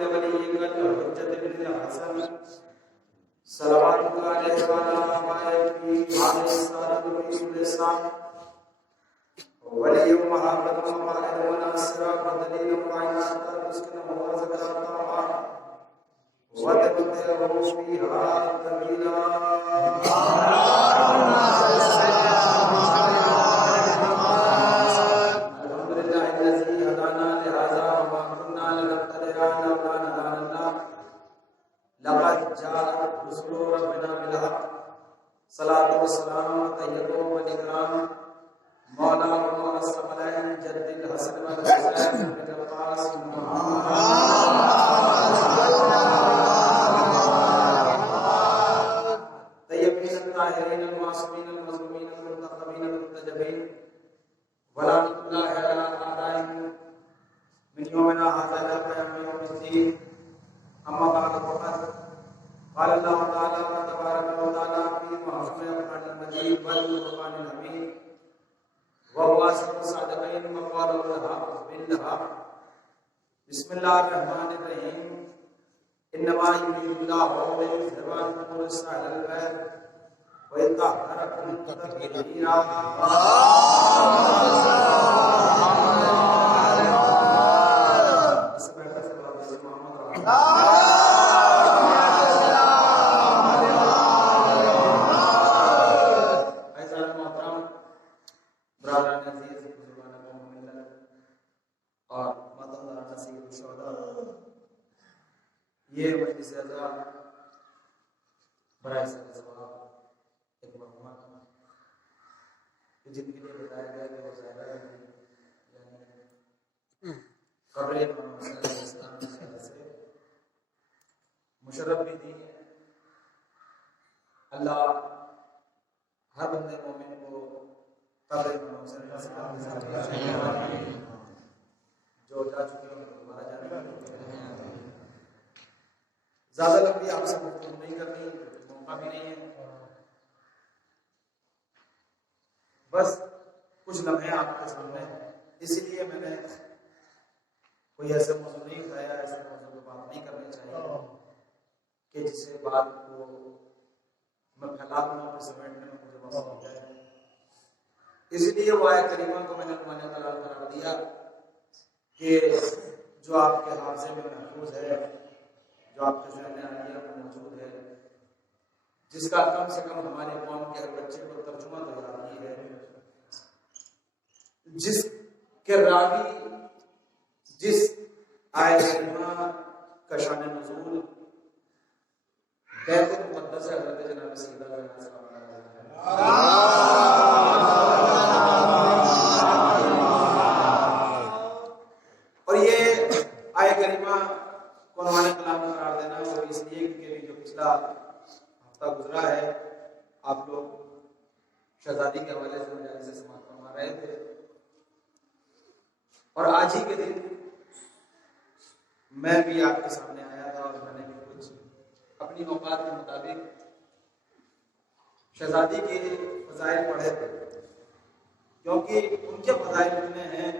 لوليك الحجة بن الحسن صلوات الله عليه وعلى آبائه عليه الصلاة والسلام ولي ومحافظ وقائد وناصر ودليل وعينات تسكن ورزقنا الطاعة وتمتعه فيها طويلا. الحمد لله الذي هدانا لهذا وما كنا لنهتدي لولا أن هدانا الله لقد جاءت رسل ربنا بالحق صلاة والسلام طيبة والإكرام مولا ومولا الثقلين جد الحسن والحسين بن القاسم طيبين الطاهرين المعصومين المظلومين المنتخبين المنتجبين ولعنة الله على أعدائهم من يومنا هذا إلى قيام يوم الدين. أما بعد فقد قال الله تعالى وتبارك وتعالى في محكم القرآن المجيد والقرآن الحميد وهو أصدق الصادقين وقوله الحق بالحق. بسم الله الرحمن الرحيم. إنما يريد الله ليذهب عنكم الرجس أهل البيت ويطهركم تطهيرا. یہ مجلس اعزاز برائے سر ثواب ایک مقامات کہ جن کے لیے بتایا گیا کہ وہ ظاہرہ یعنی قبر امام حسین علیہ السلام کی شہادت سے مشرف بھی تھی. اللہ ہر بندے مومن کو قبر امام حسین علیہ السلام کے ساتھ جو جا چکے ہیں دوبارہ جانے والے زیادہ لمبی آپ سے گفتگو نہیں کرنی، موقع بھی نہیں ہے. بس کچھ لمحے آپ کے سامنے، اس لیے میں نے کوئی ایسے موضوع نہیں اٹھایا، ایسے موضوع پہ بات نہیں کرنی چاہیے کہ جس سے بات کو میں پھیلا دوں اور سمیٹنے میں مجھے وقت ہو جائے. اس لیے وہ آیت کریمہ کو میں نے نمایاں کلام قرار دیا کہ جو آپ کے حافظے میں محفوظ ہے، جو آپ کے ذہن عالیہ میں موجود ہے، جس کا کم سے کم ہمارے قوم کے ہر بچے کو ترجمہ تو یاد ہی ہے، جس کے راوی جس آیت کریمہ کا شان نزول بیت المقدس ہے حضرت جناب سیدہ زینب صلی اللہ علیہ وسلم. اور یہ آیت کریمہ کو عنوان کلام قرار دینا وہ اس لیے کہ جو پچھلا ہفتہ گزرا ہے آپ لوگ شہزادی کے حوالے سے مجالس سماعت فرما رہے تھے، اور آج ہی کے دن میں بھی آپ کے سامنے آیا تھا اور میں نے بھی کچھ اپنی اوقات کے مطابق شہزادی کے فضائل پڑھے تھے، کیونکہ ان کے فضائل اتنے ہیں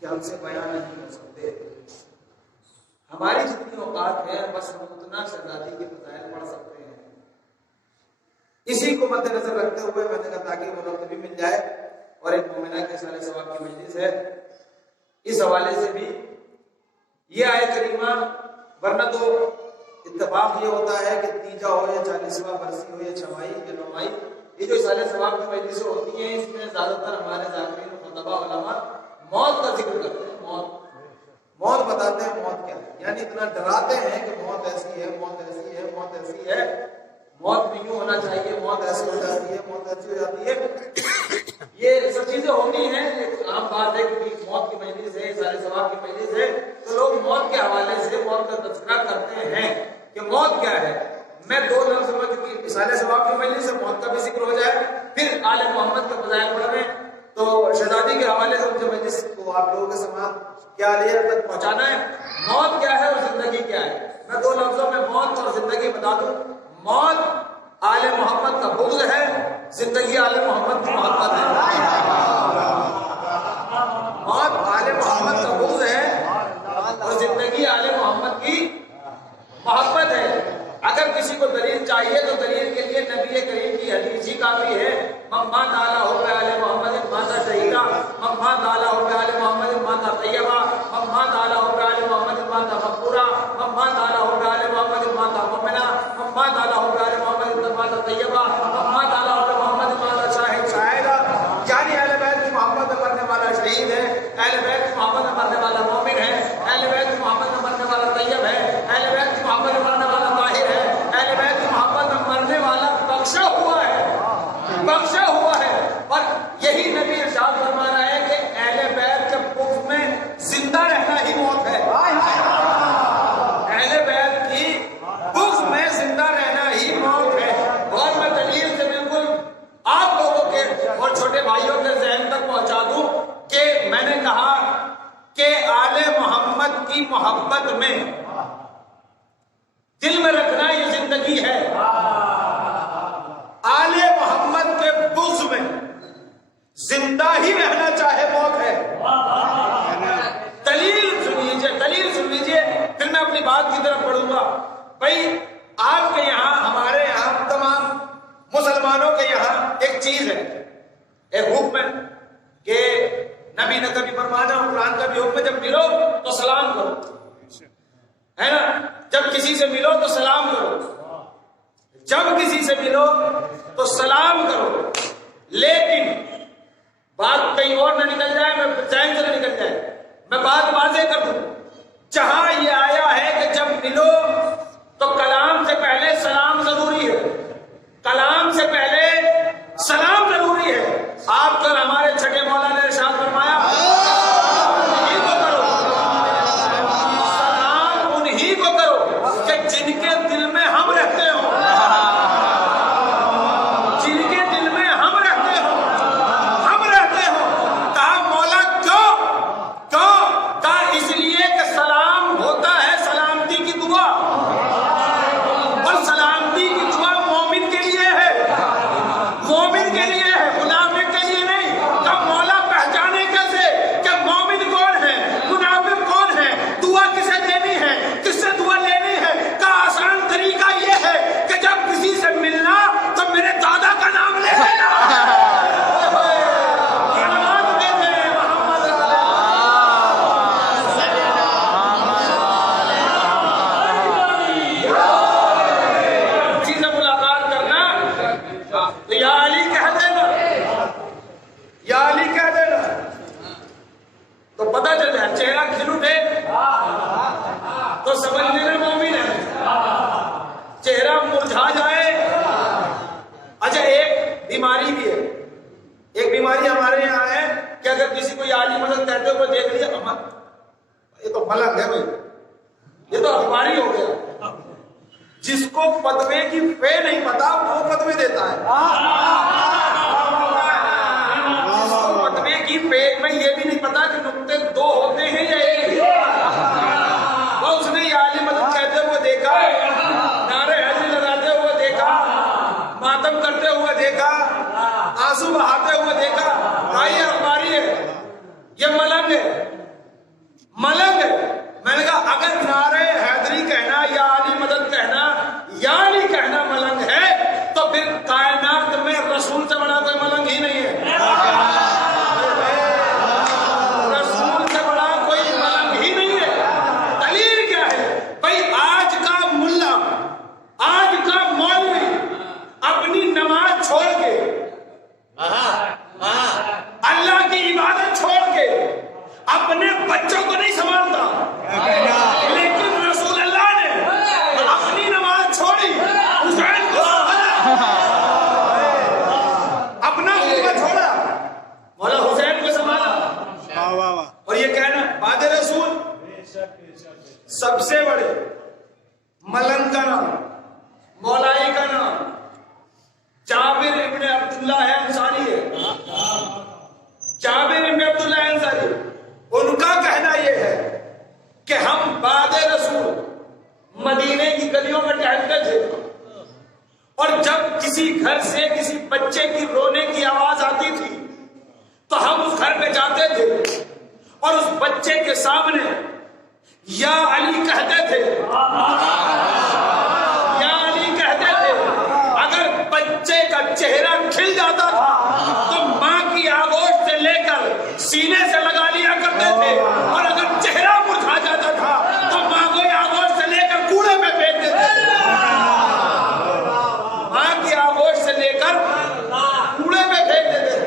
کہ ہم سے بیان نہیں ہو سکتے. ہماری جتنی اوقات ہے بس ہم اتنا شہزادی کے فضائل پڑھ سکتے ہیں. اسی کو مد نظر رکھتے ہوئے میں نے کہا تاکہ وہ وقت بھی مل جائے اور ایک مومنہ کے سارے ثواب کی مجلس ہے، اس حوالے سے بھی یہ آیت کریمہ، ورنہ تو اتفاق یہ ہوتا ہے کہ تیجا ہو یا 40واں برسی ہو یا چھمائی یا نومائی، یہ جو سارے ثواب کی مجلسیں ہوتی ہیں اس میں زیادہ تر ہمارے ذاکرین خطبہ علماء موت کا ذکر کرتے ہیں. موت بتاتے ہیں موت کیا ہے، یعنی اتنا ڈراتے ہیں کہ موت ایسی ہے، موت ایسی ہے، موت ایسی ہے، موت میں یوں ہونا چاہیے، موت ایسی ہو جاتی ہے، موت ایسی ہو جاتی ہے. یہ سب چیزیں ہونی ہیں، عام بات ہے کہ موت کی مجلس ہے، سارے ثواب کی مجلس ہے، تو لوگ موت کے حوالے سے موت کا تذکرہ کرتے ہیں کہ موت کیا ہے. میں دو لفظ سمجھ چکی، سارے ثواب کی مجلس سے موت کا بھی ذکر ہو جائے، پھر آل محمد کے فضائل پڑھ رہے ہیں، تو شہزادی کے حوالے سے مجھے مجلس کو آپ لوگوں کے سماعت کیا لیے تک پہنچانا ہے. موت کیا ہے اور زندگی کیا ہے، میں دو لفظوں میں موت اور زندگی بتا دوں. موت آل محمد کا بغض ہے، زندگی آل محمد کی محبت ہے. موت آل محمد کا بغض ہے اور زندگی آل محمد کی کی محبت ہے. اگر کسی کو دلیل چاہیے تو دلیل کے لیے نبی کریم کی حدیث ہی کافی ہے. مما تعالی ہو آل محمد ماتا شہیدہ، مما تعالی ہو آل محمد ماتا طیبہ، مما تعالی ہو آل محمد ماتا مغفورہ، مما تعالی ہو آل محمد ماتا مؤمنہ، مما تعالی ہو آل محمد ماتا طیبہ، مما تعالی ہو محمد ماتا شاہد شاہدہ. یعنی اہل بیت کی محبت میں مرنے والا شہید ہے، اہل بیت کی محبت میں مرنے والا مومن ہے، اہل بیت کی محبت میں مرنے والا طیب ہے، اہل بیت کی محبت میں مرنے والا طاہر ہے، اہل بیت کی محبت میں مرنے والا بخشا ہوا ہے، بخشا ہوا ہے. اور یہی نبی ارشاد فرما رہا ہے کہ اہل بیت کے بغض میں زندہ رہنا ہی موت ہے. اہل بیت کی بغض میں زندہ رہنا ہی موت ہے. اور میں دلیل سے بالکل آپ لوگوں کے اور چھوٹے بھائیوں کے ذہن تک پہنچا دوں کہ میں نے کہا کہ آل محمد کی محبت میں دل میں رکھنا یہ زندگی ہے. آل محمد کے بغض میں زندہ ہی رہنا چاہے موت ہے. دلیل سن لیجئے پھر میں اپنی بات کی طرف بڑھوں گا. بھائی آپ کے یہاں، ہمارے یہاں، تمام مسلمانوں کے یہاں ایک چیز ہے، ایک حکم ہے کہ نبی نے کبھی فرمانا، قرآن کا بھی حکم ہے، جب ملو تو سلام کرو، ہے نا؟ جب کسی سے ملو تو سلام کرو، جب کسی سے ملو تو سلام کرو. لیکن بات کہیں اور نہ نکل جائے، میں ذہن سے نہ نکل جائے، میں بات واضح کر دوں. جہاں یہ آیا ہے کہ جب ملو تو کلام سے پہلے سلام ضروری ہے، کلام سے پہلے سلام ضروری ہے. آپ کل ہمارے چھٹے مولا نے ارشاد فرمایا انہیں کو کرو، سلام انہیں کو کرو کہ جن کے دل میں ہم رہتے ہوں، جن کے دل میں ہم رہتے ہوں، ہم رہتے ہوں. کہا مولا کیوں؟ کہا اس لیے کہ سلام ہوتا ہے سلامتی کی دعا، اور سلامتی کی دعا مومن کے لیے ہے، مومن کے لیے ہے، منافق کے لیے نہیں. کہ مولا پہچانے کیسے کہ مومن کون ہے، منافق کون ہے، دعا کسے دینی ہے، کس سے دعا لینی ہے؟ کہ آسان طریقہ یہ ہے کہ جب کسی سے ملنا تو میرے دادا کا نام لے لینا. تو پتا چل جائے، چہرہ کھل اٹھے تو سمجھ لینا مومن ہے، چہرہ مرجھا جائے. اچھا ایک بیماری بھی ہے، ایک بیماری ہمارے یہاں ہے کہ اگر کسی کو عالی مدد کہتے ہوئے دیکھ لیا، یہ تو ملنگ ہے بھائی، یہ تو اخباری ہو گیا. جس کو فتوے کی فے نہیں پتا وہ فتوے دیتا ہے. میں یہ بھی نہیں پتا کہ نقطے دو ہوتے ہیں یا ایک. وہ اس نے عالی مدد کہتے ہوئے دیکھا، نعرے حیدری لگاتے ہوئے دیکھا، ماتم کرتے ہوئے دیکھا، آنسو بہاتے ہوئے دیکھا. یہ اخباری ہے، یہ ملنگ ہے، ملنگ ہے. میں نے کہا اگر نعرے حیدری کہنا یا عالی مدد کہنا یا علی کہنا ملنگ ہے تو پھر کائنات میں رسول سے بڑا کوئی ملنگ ہی نہیں ہے. اللہ کی عبادت چھوڑ کے اپنے بچوں کو نہیں سنبھالتا، لیکن رسول اللہ نے اپنی نماز چھوڑی، حسین کو اپنا خطبہ چھوڑا، مولا حسین کو سنبھالا. اور یہ کہنا بعد رسول سب سے بڑے ملنگ کا نام، مولائی کا نام جابر ابن عبداللہ ہے، انصاری ہے. جابر ابن عبداللہ انصاری، ان کا کہنا یہ ہے کہ ہم بعد رسول مدینے کی گلیوں میں ٹہلتے تھے، اور جب کسی گھر سے کسی بچے کی رونے کی آواز آتی تھی تو ہم اس گھر پہ جاتے تھے اور اس بچے کے سامنے یا علی کہتے تھے، یا علی کہتے تھے، اگر بچے کا چہرہ کھل جاتا تھا تو ماں کی آغوش سے لے کر سینے سے لگا لیا کرتے تھے، اور اگر چہرہ مرجھا جاتا تھا تو ماں کو آغوش سے لے کر کوڑے میں پھینک دیتے تھے، ماں کی آغوش سے لے کر کوڑے میں پھینک دیتے تھے۔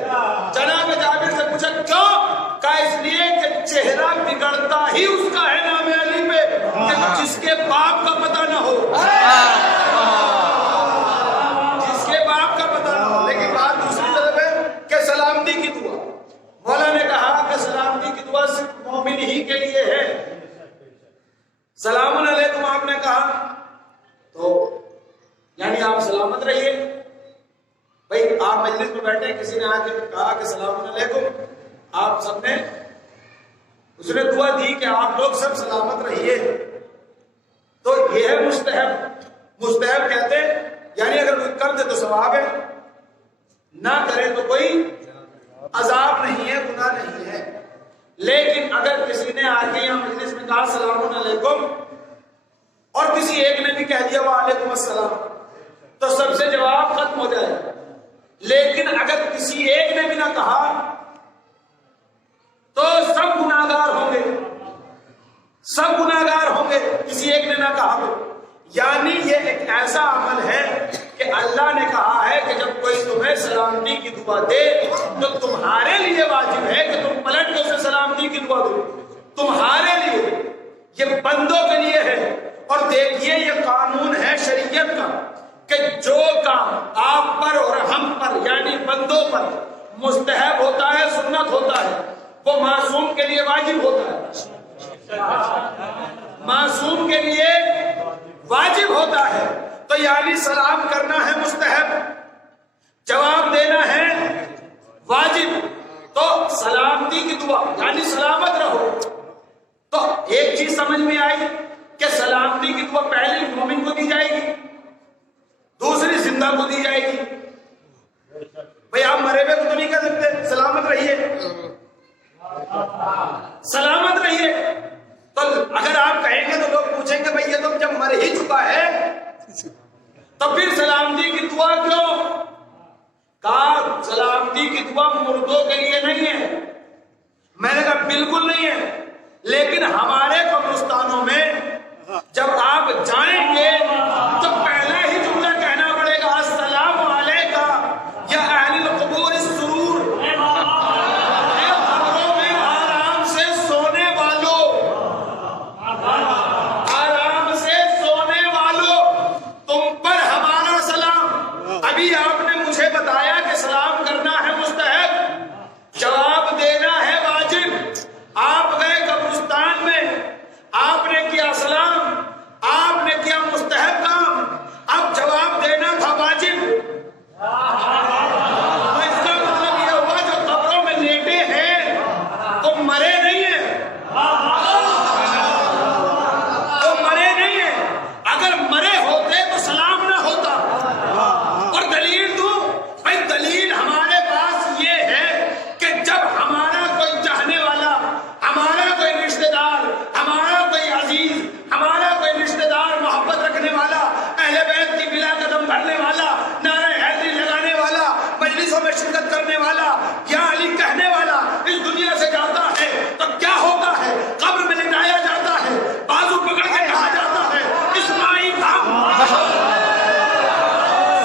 جناب جابر سے پوچھا کیوں؟ کہا اس لیے کہ چہرہ بگڑتا ہی اس کا ہے نام علی پہ کہ جس کے باپ کا پتہ نہ ہو، جس کے باپ کا پتہ نہ ہو۔ لیکن بات دوسری طرف ہے کہ سلامتی کی دعا، مولا نے کہا کہ سلامتی کی دعا صرف مومن ہی کے لیے ہے۔ سلام علیکم آپ نے کہا تو یعنی آپ سلامت رہیے۔ بھائی آپ مجلس میں بیٹھے، کسی نے آ کے کہا کہ سلام علیکم، آپ سب نے اس نے دعا دی کہ آپ لوگ سب سلامت رہیے، تو یہ ہے مستحب۔ مستحب کہتے ہیں یعنی اگر کوئی کر دے تو ثواب ہے، نہ کرے تو کوئی عذاب نہیں ہے، گناہ نہیں ہے۔ لیکن اگر کسی نے آ کے یہاں مجلس میں کہا سلام علیکم اور کسی ایک نے بھی کہہ دیا وعلیکم السلام تو سب سے جواب ختم ہو جائے گا۔ لیکن اگر کسی ایک نے بھی نہ کہا تو سب گناہگار ہوں گے، سب گناہگار ہوں گے، کسی ایک نے نہ کہا تو۔ یعنی یہ ایک ایسا عمل ہے کہ اللہ نے کہا ہے کہ جب کوئی تمہیں سلامتی کی دعا دے تو تمہارے لیے واجب ہے کہ تم پلٹ کے اسے سلامتی کی دعا دو، تمہارے لیے، یہ بندوں کے لیے ہے۔ اور دیکھیے یہ قانون ہے شریعت کا کہ جو کام آپ پر اور ہم پر یعنی بندوں پر مستحب ہوتا ہے، سنت ہوتا ہے، وہ معصوم کے لیے واجب ہوتا ہے، معصوم کے لیے واجب ہوتا ہے۔ تو یعنی سلام کرنا ہے مستحب، جواب دینا ہے واجب، تو سلامتی کی دعا یعنی سلامت رہو۔ تو ایک چیز سمجھ میں آئی کہ سلامتی کی دعا پہلی مومن کو دی جائے گی، دوسری زندہ کو دی جائے گی۔ بھئی آپ مرے ہوئے کو تو نہیں کہہ سکتے سلامت رہیے، سلامت رہیے، تو اگر آپ کہیں گے تو لوگ پوچھیں گے بھئی یہ تو جب مر ہی چکا ہے تو پھر سلامتی کی دعا کیوں؟ کہا سلامتی کی دعا مردوں کے لیے نہیں ہے۔ میں نے کہا بالکل نہیں ہے، لیکن ہمارے قبرستانوں میں جب آپ جائیں گے تو پہلا ہی جملہ کہنا پڑے گا السلام علیکہ یا اہل القبور السرور، قبروں میں آرام سے سونے والوں، آرام سے سونے والوں، تم پر ہمارا سلام۔ ابھی آپ نے مجھے بتایا کہ سلام کرنا ہے مستحب، جواب دینا ہے واجب۔ آپ گئے قبرستان میں، آپ نے کیا سلام، آپ نے کیا مستحب کام، اب جواب دینا تھا واجب۔ تو اس کا مطلب یہ ہوا جو قبروں میں لیٹے ہیں تو مرے نہیں ہیں، تو مرے نہیں ہیں۔ اگر مرے ہوتے تو سلام نہ ہوتا۔ اور دلیل دوں، بھائی دلیل ہمارے پاس یہ ہے کہ جب ہمارا کوئی چاہنے والا، ہمارا کوئی رشتہ دار، ہمارا کوئی عزیز، ہمارا کوئی رشتہ دار محبت رکھنے والا، اہل بیت کی بلا قدم بھرنے والا، نعرہ حیدری لگانے والا، مجلسوں میں شرکت کرنے والا، یا علی کہنے والا اس دنیا سے جاتا ہے تو کیا ہوتا ہے؟ قبر میں لٹایا جاتا ہے، بازو پکڑ کے کہا جاتا ہے اسماعیل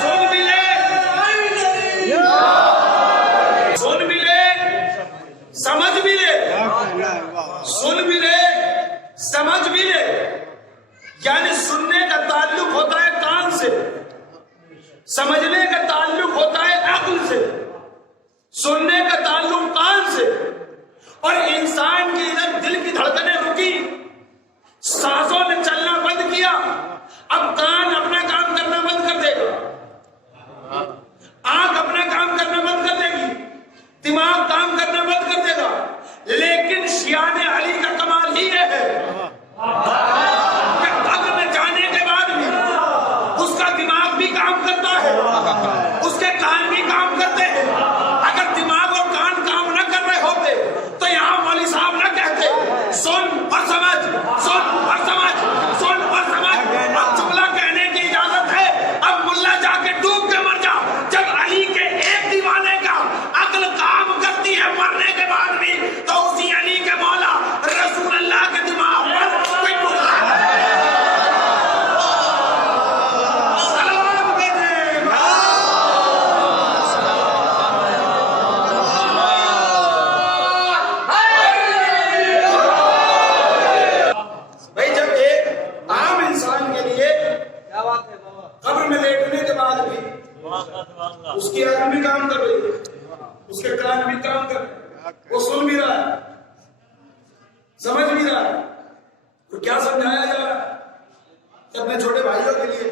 سن بھی لے، سن بھی لے، سمجھ بھی لے، سن بھی لے، سمجھ بھی لے۔ یعنی سننے کا تعلق ہوتا ہے کان سے، سمجھنے کا تعلق ہوتا ہے عقل سے، سننے کا تعلق کان سے۔ اور انسان کی ادھر دل کی دھڑکنیں رکی، سانسوں نے چلنا بند کیا، اب کان اپنا کام کرنا بند کر دے گا، آنکھ اپنا کام کرنا بند کر دے گی، دماغ کام کرنا بند کر دے گا۔ لیکن شیان علی کا کمال ہی یہ ہے کہ قبر میں جانے کے بعد بھی اس کا دماغ بھی کام کرتا ہے، اس کے کان بھی کام کرتے ہیں۔ اگر دماغ اور کان کام نہ کر رہے ہوتے تو یہاں مولوی صاحب نہ کہتے سن اور سمجھ، سن کہ اپنے چھوٹے بھائیوں کے لیے،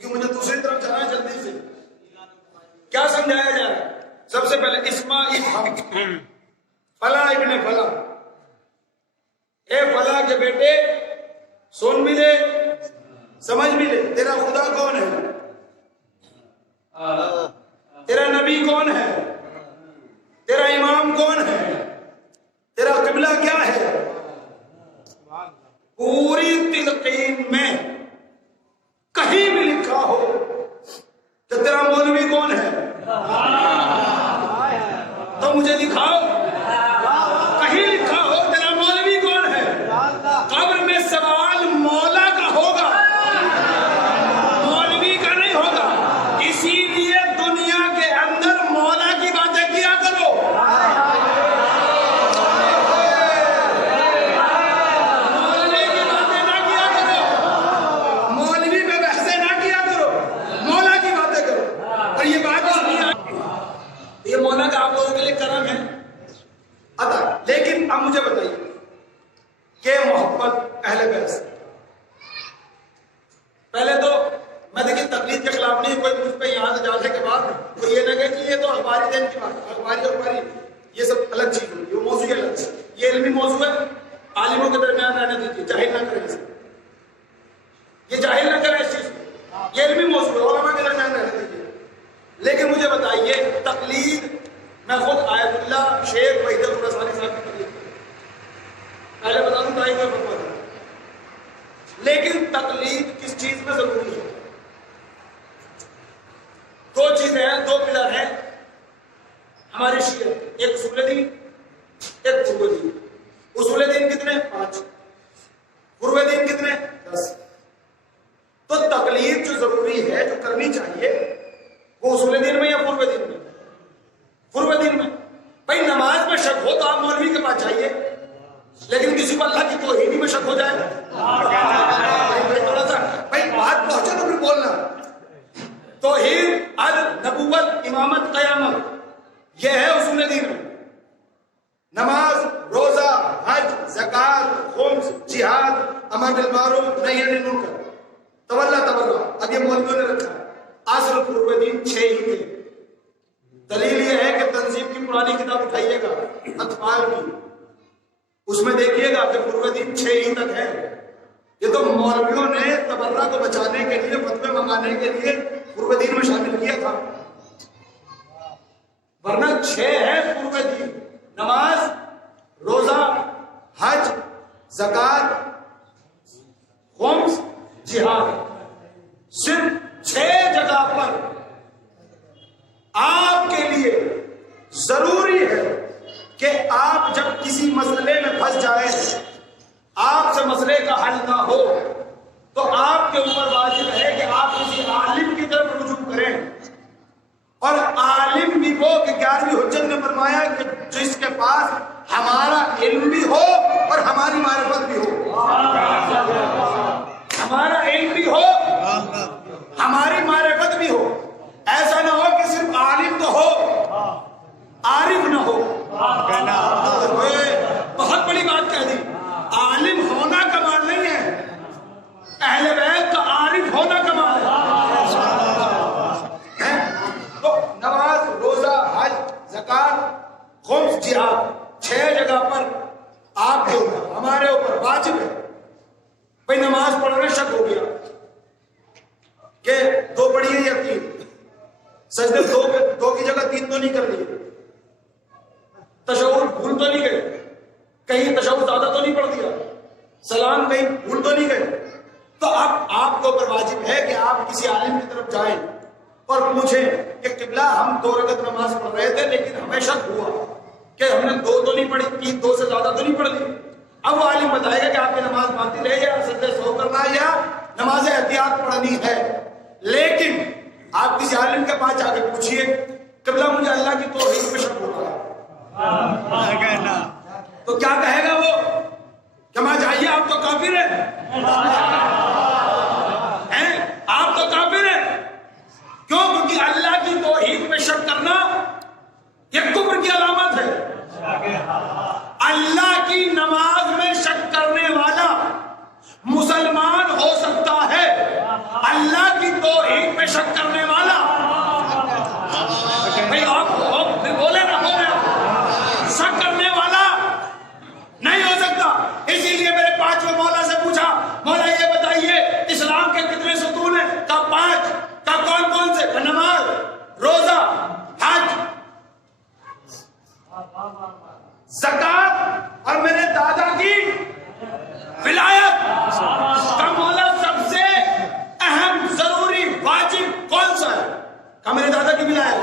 کیونکہ مجھے دوسری طرف جانا ہے جلدی سے. کیا سمجھایا جا رہا ہے؟ سب سے پہلے اسماعیل فلاں ابن فلاں، اے فلاں کے بیٹے سن بھی لے سمجھ بھی لے، تیرا خدا کون ہے، تیرا نبی کون ہے، تیرا امام کون ہے، تیرا قبلہ کیا ہے. پوری تلقین میں کہیں بھی لکھا ہو کہ تیرا مولوی کون ہے تو مجھے دکھاؤ. کہیں لکھا ہو تیرا مولوی کون ہے، قبر میں سوال مولا کا ہوگا، مولوی کا نہیں ہوگا. اسی لیے دنیا کے اندر مولا کی باتیں کیا کرو، مولوی کی باتیں نہ کیا کرو، مولوی پہ بحثیں نہ کیا کرو، مولا کی باتیں کرو. اور یہ بات اس لیے یہ مولا کا آپ لوگوں کے لیے کرم ہے عطا. لیکن اب مجھے بتائیے کہ محبت اہل بیت سے، پہلے تو میں دیکھیے تقلید کے خلاف نہیں، کوئی مجھ پہ یہاں سے جانے کے بعد کوئی یہ نہ کہ یہ تو اخباری دین کی بات، اخباری یہ سب الگ چیز ہوگی، وہ موضوع الگ ہے. یہ علمی موضوع ہے، عالموں کے درمیان رہنے دیجیے، جاہل نہ کریں اسے، یہ جاہل نہ کریں اس چیز کو، یہ علمی موضوع ہے، علماء کے درمیان رہنے دیجیے. لیکن مجھے بتائیے تقلید، میں خود آیت اللہ شیخ وحید الخراسانی صاحب کی تقلید پہلے بتا دوں تاکہ کوئی فتویٰ نہ. لیکن تقلید کس چیز میں ضروری ہے؟ دو چیزیں ہیں، دو پلر ہیں ہماری شیعت، ایک اصول دین، ایک فروع دین. اصول دین کتنے؟ 5. فروع دین کتنے؟ 10. تو تقلید جو ضروری ہے، جو کرنی چاہیے، وہ اصول دین میں یا فروع دین میں؟ فروع دین میں. بھائی نماز میں شک ہو تو آپ مولوی کے پاس جائیے، لیکن کسی کو اللہ کی توحیدی میں شک ہو جائے تھوڑا سا بھائی بات پہنچے تو پھر بولنا. توحید، عدل، نبوت، امامت، قیامت، یہ ہے اصول دین میں. نماز، روزہ، حج، زکات، خمس، جہاد، امر بالمعروف، نہی عن المنکر، تولا تبرع. اب یہ مولویوں نے رکھا ہے. اصل فروع دین 6 ہی تھے. دلیل یہ ہے کہ تنظیم کی پرانی کتاب اٹھائیے گا اطفال کی، اس میں دیکھیے گا کہ فروع دین 6 ہی تک ہے. یہ تو مولویوں نے تبرع کو بچانے کے لیے، فتوے منگانے کے لیے فروع دین میں شامل کیا تھا، ورنہ 6 ہے فروع دین: نماز، روزہ، حج، زکات، خمس، جہاد. صرف 6 جگہ پر آپ کے لیے ضروری ہے کہ آپ جب کسی مسئلے میں پھنس جائیں، آپ سے مسئلے کا حل نہ ہو، تو آپ کے اوپر واجب ہے کہ آپ کسی عالم کی طرف رجوع کریں. اور عالم بھی وہ کہ 11ویں حجت نے فرمایا کہ جس کے پاس ہمارا علم بھی ہو اور ہماری معرفت بھی ہو. ہمارا علم بھی ہو، ہماری معرفت بھی ہو. ایسا نہ ہو کہ صرف عالم تو ہو، عارف نہ ہو. بہت بڑی بات کہہ دی. عالم ہونا کمال نہیں ہے، اہل بیت کا عارف ہونا کمال ہے. تو نماز، روزہ، حج، زکات، خمس، جہاد، 6 جگہ پر آپ کے اوپر، ہمارے اوپر واجب ہے. بھائی نماز پڑھنے شک ہو گیا کہ 2 پڑھی ہے یا 3، سجدے 2 کی جگہ 3 تو نہیں کر لیے، تشہد بھول تو نہیں گئے، کہیں تشہد زیادہ تو نہیں پڑھ دیا، سلام کہیں بھول تو نہیں گئے. تو اب آپ کے اوپر واجب ہے کہ آپ کسی عالم کی طرف جائیں اور پوچھیں کہ قبلہ ہم 2 رکعت نماز پڑھ رہے تھے لیکن ہمیں شک ہوا کہ ہم نے 2 تو نہیں پڑھی، 2 سے زیادہ تو نہیں پڑھ لی. اب وہ عالم بتائے گا کہ آپ کی نماز باطل ہے یا سجدے سہو کرنا ہے یا نماز احتیاط پڑھنی ہے. لیکن آپ کسی عالم کے پاس جا کے پوچھئے قبلہ مجھے اللہ کی توحید پہ شک ہو رہا ہے، تو کیا کہے گا وہ کہ ماں جائیے آپ تو کافر ہیں، آپ تو کافر ہیں. کیوں؟ کیونکہ اللہ کی توحید پہ شک کرنا یہ کفر کی علامت ہے. اللہ کی نماز میں شک کرنے والا مسلمان مسلمان ہو سکتا ہے اللہ کی توحید پہ شک کرنے والا؟ بھائی آپ بولے نہ بولے، شک کرنے والا نہیں ہو سکتا۔ اسی لیے میرے پانچویں مولا سے پوچھا، مولا یہ بتائیے اسلام کے کتنے ستون ہیں؟ کہا 5۔ کہا کون کون سے؟ نماز، روزہ، حج، زکات اور میرے دادا کی ولایت۔ کہا مولا سب سے اہم ضروری واجب کون سا ہے؟ کہا میرے دادا کی ولایت۔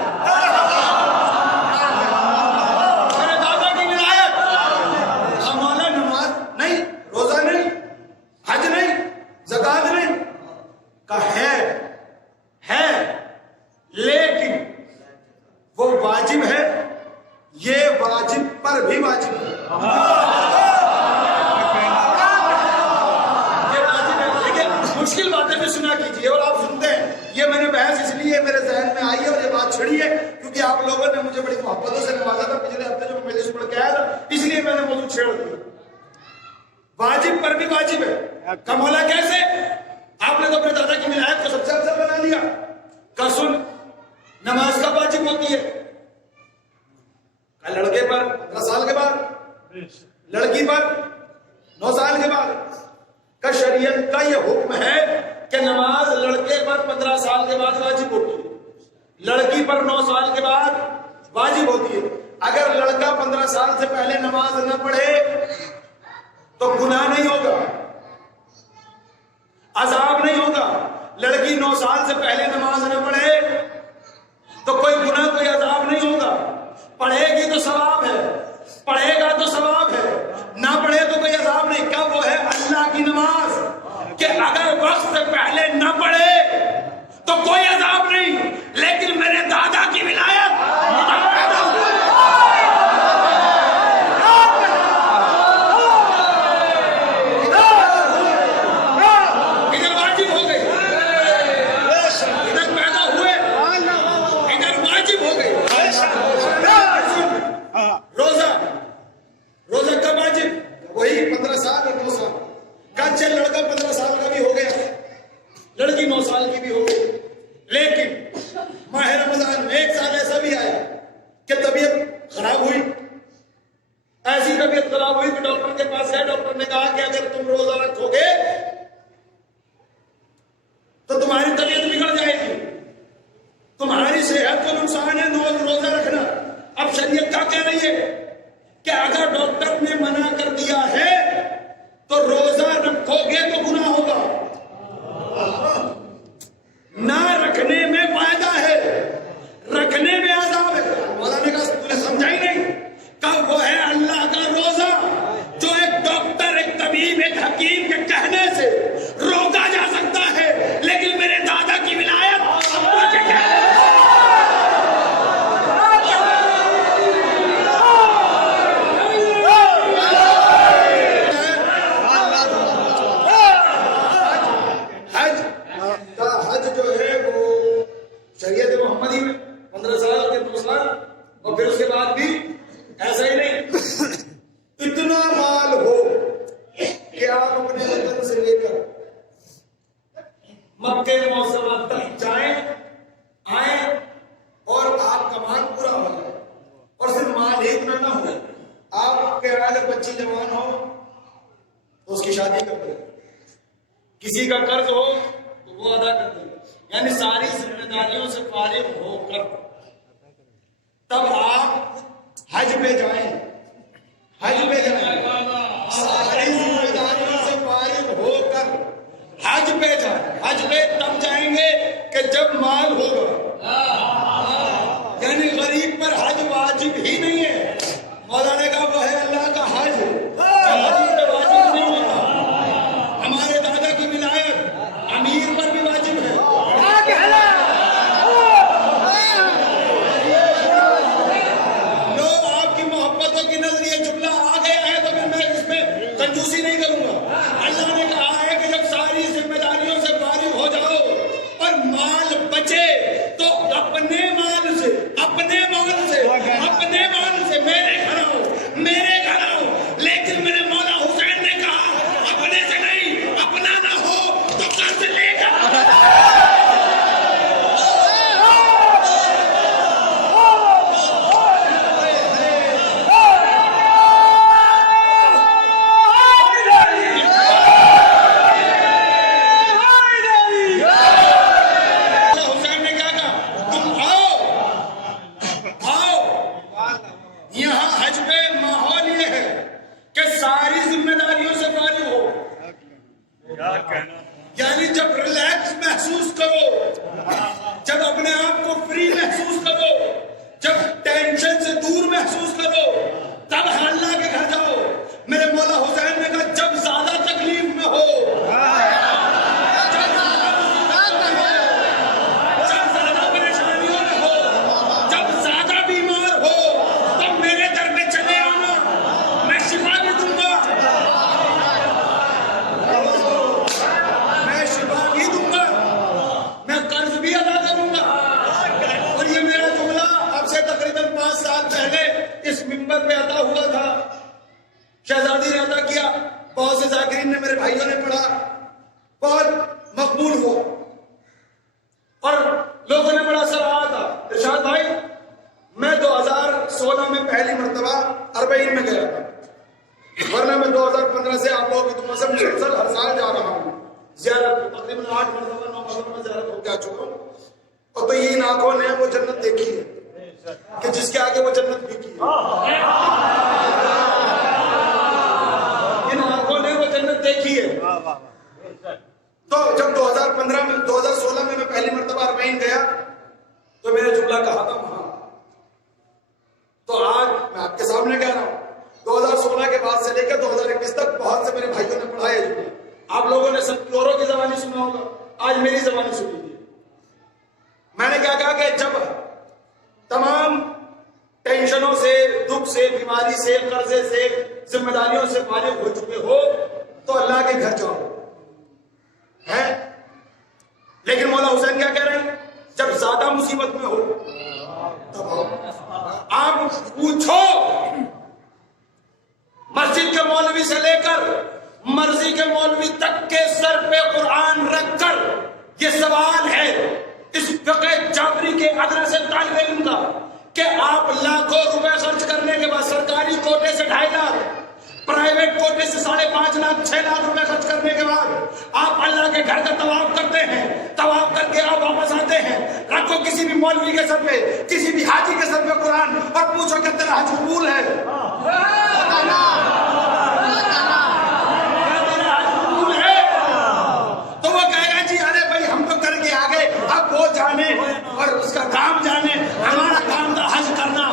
میرے دادا کی ولایت۔ کہا مولا نماز نہیں، روزہ نہیں، حج نہیں، زکات نہیں؟ کہا ہے لیکن وہ واجب ہے، یہ واجب پر بھی واجب ہے۔ یہ واجب ہے، لیکن مشکل باتیں بھی سنا کیجیے اور آپ سنتے ہیں۔ یہ میں نے بحث اس لیے میرے ذہن میں آئی ہے اور یہ بات چھڑی ہے کیونکہ آپ لوگوں نے مجھے بڑی محبتوں سے نوازا تھا پچھلے ہفتے جو میں مجلس پڑھ کے آیا تھا، اس لیے میں نے موضوع چھیڑ دیا۔ واجب پر بھی واجب ہے۔ کہ مولا کیسے؟ آپ نے تو اپنے دادا کی ولایت کو سب سے افضل بنا لیا۔ کہ سن، نماز کب واجب ہوتی ہے؟ کہ لڑکے پر 10 سال کے بعد، لڑکی پر 9 سال کے بعد۔ کہ شریعت کا یہ حکم ہے کہ نماز لڑکے پر 15 سال کے بعد واجب ہوتی ہے، لڑکی پر 9 سال کے بعد واجب ہوتی ہے۔ اگر لڑکا 15 سال سے پہلے نماز نہ پڑھے تو گناہ نہیں ہوگا، عذاب نہیں ہوگا۔ لڑکی 9 سال سے پہلے نماز نہ پڑھے تو کوئی گناہ، کوئی عذاب نہیں ہوگا۔ پڑھے گی تو ثواب ہے، پڑھے گا تو ثواب ہے، نہ پڑھے تو کوئی عذاب نہیں۔ کب وہ ہے اللہ کی نماز کہ اگر وقت سے پہلے نہ پڑھے تو کوئی عذاب نہیں، لیکن میرے دادا کی ولایت ادھر واجب ہو گئی، ادھر پیدا ہوئے، ادھر واجب ہو گئی۔ روزہ کب واجب؟ وہی 15 سال اور 9 سال کا۔ لڑکا 15 سال کا بھی ہو گیا، لڑکی 9 سال کی بھی ہو گئی، لیکن ماہ رمضان میں 1 سال ایسا بھی آیا کہ طبیعت خراب ہوئی، ایسی طبیعت خراب ہوئی کہ ڈاکٹر کے پاس ہے، ڈاکٹر نے کہا کہ اگر تم روزہ رکھو گے تو تمہاری طبیعت بگڑ جائے گی، تمہاری صحت کو نقصان ہے روزہ رکھنا۔ اب شریعت کا کہہ رہی ہے کہ اگر ڈاکٹر نے منع کر دیا ہے تو روزہ رکھو گے تو گناہ ہوگا، نہ رکھنے میں فائدہ ہے، رکھنے میں عذاب ہے۔ مولا نے کہا تم نے سمجھا ہی نہیں۔ کب وہ ہے اللہ کا روزہ جو ایک ڈاکٹر، ایک طبیب، ایک حکیم کے کہنے سے روکا جا سکتا ہے، لیکن میرے دادا کی ولایت ابا کے کہنے شریعت محمدی میں 15 سال کے 2 سال، اور پھر اس کے بعد بھی ایسا ہی نہیں۔ اتنا مال ہو کہ آپ اپنے وطن سے لے کر مکہ معظمہ تک جائیں آئیں اور آپ کا مال پورا ہو جائے، اور صرف مال ہی اتنا نہ ہو، آپ کے اہل بچی جوان ہو تو اس کی شادی کر دیں، کسی کا قرض ہو تو وہ ادا کر دیں، یعنی ساری ذمہ داریوں سے فارغ ہو کر تب آپ حج پہ جائیں، حج پہ جائیں، ساری ذمہ داریوں سے فارغ ہو کر حج پہ جائیں۔ حج پہ تب جائیں گے کہ جب مال ہوگا، یعنی غریب پر حج واجب ہی نہیں ہے۔ مولا نے کہا وہ ہے اللہ کا حج، غریب پہ واجب نہیں ہوتا۔ ہمارے دادا کی ولایت امیر پر بھی واجب ہے۔ لوگ آپ کی محبتوں کی نظر یہ جملہ آ گیا ہے تو میں اس میں کنجوسی نہیں کروں گا۔ اللہ نے کہا ہے کہ جب ساری ذمہ داریوں سے فارغ ہو جاؤ اور مال بچے تو اپنے مال سے یعنی جب ریلیکس محسوس کرو، جب اپنے آپ کو فری محسوس کرو، جب ٹینشن سے دور محسوس کرو، تب اللہ کے گھر جاؤ۔ میرے مولا حسین نے کہا جب زیادہ تکلیف میں ہو، جب زیادہ پریشانیوں میں ہو، جب زیادہ بیمار ہو، تب میرے در پہ چلے آنا، میں شفا بھی دوں گا، میں شفا بھی دوں گا، میں قرض بھی ادا کروں گا۔ اور یہ میرا جملہ اب سے تقریباً 5 سال پہلے اس منبر پہ عطا ہوا تھا، شہزادی نے عطا کیا، بہت سے ذاکرین نے، میرے بھائیوں نے پڑھا، بہت مقبول ہوا اور لوگوں نے بڑا سراہا تھا۔ ارشاد بھائی میں 2016 میں پہلی مرتبہ 40 میں گیا تھا، ورنہ میں 2015 سے آپ لوگوں کی دعا سے مسلسل ہر سال جا رہا ہوں زیارت، تقریباً 8 مرتبہ 9 مرتبہ میں زیارت ہو کے آ چکا ہوں۔ اور تو یہ آنکھوں نے وہ جنت دیکھی ہے کہ جس کے آگے وہ جنت بھی کی ہے، ان آنکھوں نے وہ جنت دیکھی ہے۔ تو جب 2016 میں میں پہلی مرتبہ 40 گیا تو میں نے جملہ کہا تھا وہاں، تو آج میں آپ کے سامنے کہہ رہا ہوں 2016 کے بعد سے لے کر 2021 تک بہت سے میرے بھائیوں نے پڑھا ہے جملہ۔ آپ لوگوں نے سب کوروں کی زبانی سنا ہوگا، آج میری زبانی سنی ہے۔ میں نے کیا کہا کہ جب تمام ٹینشنوں سے، دکھ سے، بیماری سے، قرضے سے، ذمہ داریوں سے فارغ ہو چکے ہو تو اللہ کے گھر جاؤ ہے۔ لیکن مولا حسین کیا کہہ رہے ہیں؟ جب زیادہ مصیبت میں ہو تب آؤ۔ آپ پوچھو مسجد کے مولوی سے لے کر مرضی کے مولوی تک کے سر پہ قرآن رکھ کر یہ سوال ہے اس فقہ جعفری کے ادنا سے طالب علم کا کہ آپ لاکھوں روپے خرچ کرنے کے بعد، سرکاری کوٹے سے 2.5 لاکھ، پرائیویٹ کوٹے سے 5.5 لاکھ 6 لاکھ روپے خرچ کرنے کے بعد آپ اللہ کے گھر کا طواف کرتے ہیں، طواف کر کے آپ واپس آتے ہیں، رکھو کسی بھی مولوی کے سر پہ، کسی بھی حاجی کے سر پہ قرآن اور پوچھو کہ تیرا حج قبول ہے، تو وہ کہے گا جی ارے بھائی ہم تو کر کے آ گئے، اب وہ جانے اور اس کا کام جانے، ہمارا کام تھا حج کرنا،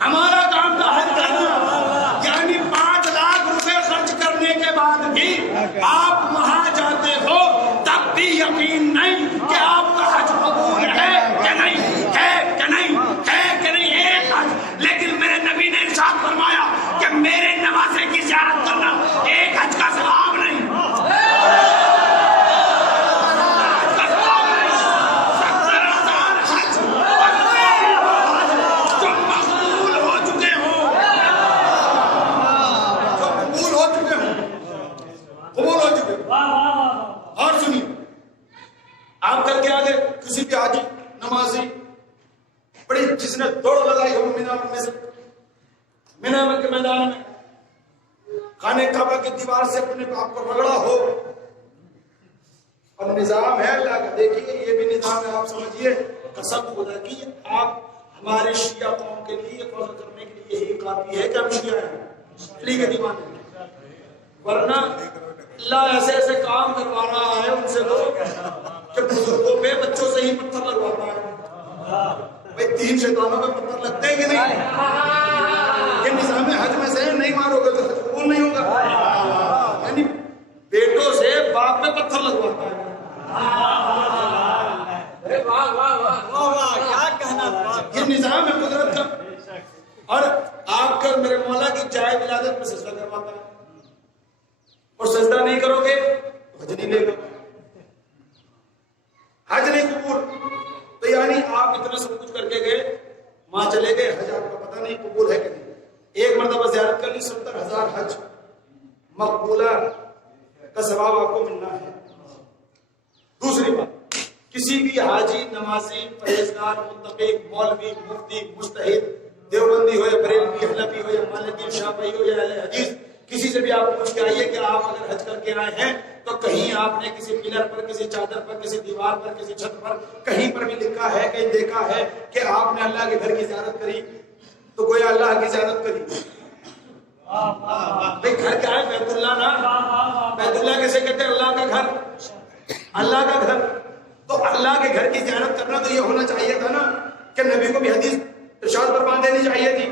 ہمارا کام تھا حج کرنا۔ یعنی 5 لاکھ روپے خرچ کرنے کے بعد بھی آپ وہاں جاتے ہو تب بھی یقین نہیں کہ آپ کا حج قبول ہے کہ نہیں، ہے کہ نہیں، ہے کہ نہیں، ایک حج۔ لیکن میرے نبی نے ارشاد فرمایا کہ میرے نواسے کی زیارت کرنا ایک حج کا ثواب نہیں، آپ کر کے آگے کسی بھی حاجی نمازی بڑی جس نے دوڑ لگائی ہو مینا کے میدان میں، خانہ کعبہ کی دیوار سے اپنے آپ کو رگڑا ہو، اور نظام ہے اللہ کا، دیکھیے یہ بھی نظام ہے، آپ سمجھیے قسم خدا کی آپ ہمارے شیعہ قوم کے لیے فخر کرنے کے لیے یہی کافی ہے کہ ہم شیعہ ہیں، علی کے دیوانے، ورنہ اللہ ایسے ایسے کام کروا رہا ہے ان سے کہ بزرگوں پہ بچوں سے ہی پتھر لگواتا ہے۔ بھائی 3 شیطانوں پہ پتھر لگتے ہیں کہ نہیں؟ یہ نظام حج میں سے نہیں مارو گے تو حج قبول نہیں ہوگا، یعنی بیٹوں سے باپ پہ پتھر لگواتا ہے۔ یہ نظام ہے قدرت کا، اور آپ کا میرے مولا کی جائے ولادت میں سجدہ کرواتا ہے، اور سجدہ نہیں کرو گے تو حج نہیں لے گا، حج نہیں قبول۔ تو یعنی آپ اتنا سب کچھ کر کے گئے، وہاں چلے گئے، حج آپ کا پتہ نہیں قبول ہے کہ نہیں۔ ایک مرتبہ زیارت کر لی، 70,000 حج مقبولہ کا ثواب آپ کو ملنا ہے۔ دوسری بات، کسی بھی حاجی، نمازی، پرہیزگار، متقی، مولوی، مفتی، مجتہد، دیوبندی ہو یا بریلوی، حنفی ہو یا مالکی، شافعی ہو یا اہل حدیث، کسی سے بھی آپ پوچھ کے آئیے کہ آپ اگر حج کر کے آئے ہیں تو کہیں آپ نے کسی پلر پر، کسی چادر پر، کسی دیوار پر، کسی چھت پر کہیں پر بھی لکھا ہے، کہیں دیکھا ہے کہ آپ نے اللہ کے گھر کی زیارت کری، تو گویا اللہ کی زیارت کری۔ بھائی گھر کیا ہے؟ بیت اللہ نا. بیت اللہ کیسے کہتے ہیں؟ اللہ کا گھر. اللہ کا گھر. تو اللہ کے گھر کی زیارت کرنا تو یہ ہونا چاہیے تھا نا کہ نبی کو بھی حدیث ارشاد فرما دینی چاہیے تھی,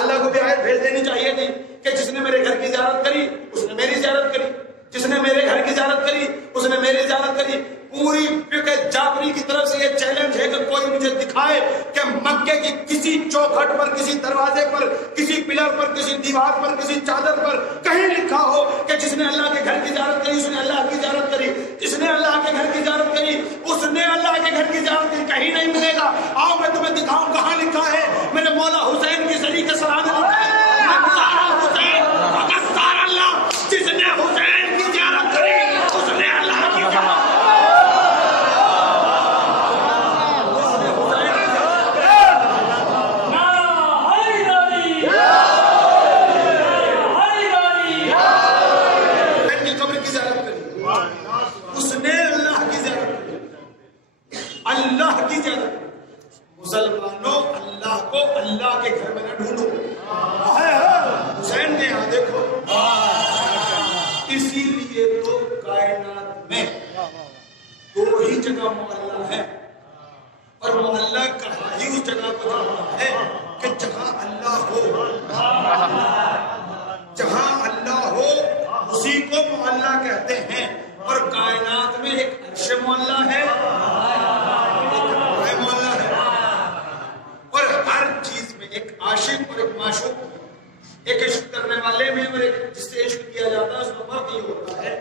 اللہ کو بھی آیت بھیج دینی چاہیے تھی کہ جس نے میرے گھر کی زیارت کری اس نے میری زیارت کری, جس نے میرے گھر کی زیارت کری اس نے میری زیارت کری. پوری فقہ جعفری کی طرف سے یہ چیلنج ہے کہ کوئی مجھے دکھائے کہ مکے کی کسی چوکھٹ پر, کسی دروازے پر, کسی پلر پر, کسی دیوار پر, کسی چادر پر کہیں لکھا ہو کہ جس نے اللہ کے گھر کی زیارت کری اس نے اللہ کی زیارت کری, جس نے اللہ کے گھر کی زیارت کری اس نے اللہ کے گھر کی زیارت کری. کہیں نہیں ملے گا. آؤ میں تمہیں دکھاؤں کہاں لکھا ہے. میرے مولا حسین کی ذریعے کے سلام جس نے حسین کی زیارت کری اس نے اللہ کی زیارت. اللہ کی زیارت. مسلمانوں اللہ کو اللہ کے گھر میں نہ ڈھونڈو. حسین کے یہاں دیکھو. اسی لیے تو کائنات میں دو ہی جگہ محلہ ہے, اور محلہ کہا ہی اس جگہ کو جاتا ہے کہ جہاں اللہ ہو. جہاں اللہ ہو اسی کو محلہ کہتے ہیں. اور کائنات میں ایک عرش محلہ ہے, اور ہر چیز میں ایک عاشق اور ایک معشوق, ایک عشق کرنے والے میں اور ایک جس سے عشق کیا جاتا ہے اس میں فرق یہ ہوتا ہے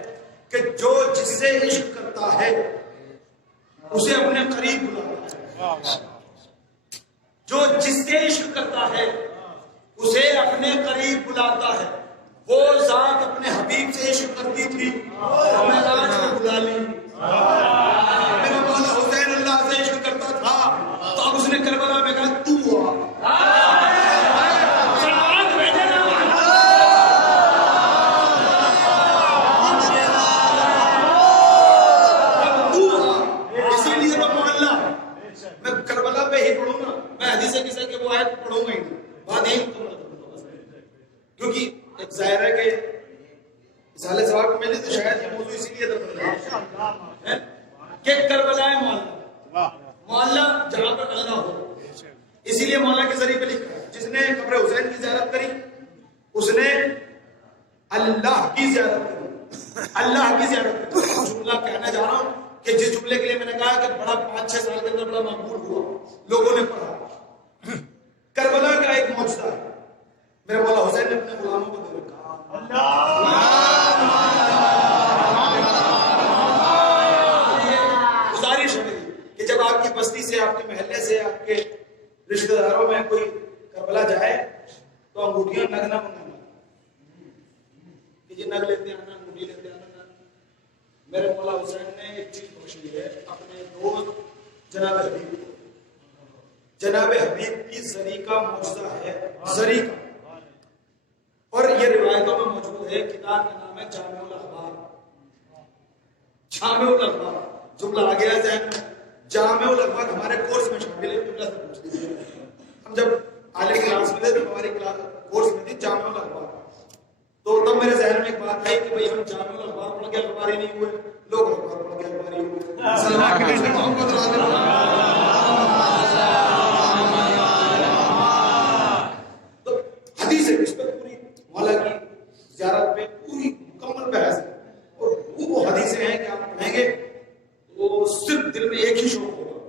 کہ جو جس سے عشق کرتا ہے اسے اپنے قریب بلاتا ہے. جو جس سے عشق کرتا ہے اسے اپنے قریب بلاتا ہے. وہ ذات اپنے حبیب سے عشق کرتی تھی, میں آج کو بلا لی. میرا مولا حسین اللہ سے عشق کرتا تھا تو اب اس نے کربلا میں کہا تو اسی لیے تو محلہ میں کربلا پہ ہی پڑھوں گا. میں حدیث کسی کے وہ آیت پڑھوں گا ہی بات یہی کیونکہ ایک ظاہر ہے کہ سال سواب میں نے تو شاید یہ موضوع اسی لیے درپیش کہ کربلا ہے محلہ, محلہ جہاں پر اللہ ہو. اسی لیے مولا کے ذریعے پہ لکھا ہے جس نے قبر حسین کی زیارت کری اس نے اللہ کی زیارت کری. اللہ کی زیارت کری. جملہ کہنا چاہ رہا ہوں کہ جس جملے کے لیے میں نے کہا کہ بڑا 5-6 سال کے اندر بڑا مقبول ہوا, لوگوں نے پڑھا. کربلا کا ایک معجزہ ہے. میرے مولا حسین نے اپنے غلاموں کو دے رکھا. گزارش ہے کہ جب آپ کی بستی سے, آپ کے محلے سے, آپ کے رشتہ داروں میں کوئی کربلا جائے تو انگوٹھیاں نگ نہ منگانا کہ یہ نگ لیتے آنا, انگوٹھی لیتے آنا. میرے مولا حسین نے ایک چیز بخشی ہے اپنے دوست جناب حبیب کو. جناب حبیب کی زری کا معجزہ ہے, زری کا. اور یہ روایتوں میں موجود ہے. کتاب کا نام ہے جامع الاخبار. جامع الاخبار جملہ آ گیا ذہن میں. جامع الاخبار ہمارے کورس میں شامل ہے. جملہ سے پوچھ لیجیے. ہم جب عالم کلاس میں تھے تو ہماری کورس میں تھی جامع الاخبار. تو تب میرے ذہن میں ایک بات ہے کہ بھئی ہم جامع الاخبار پڑھ کے اخبار ہی نہیں ہوئے, لوگ اخبار پڑھ کے اخبار ہی ہوئے. سلمان کے لیے محمد تو حدیث ہے اس پر پوری مولا کی زیارت پہ پوری مکمل بحث ہے. اور وہ حدیثیں ہیں کہ آپ پڑھیں گے تو صرف دل میں ایک ہی شوق ہوگا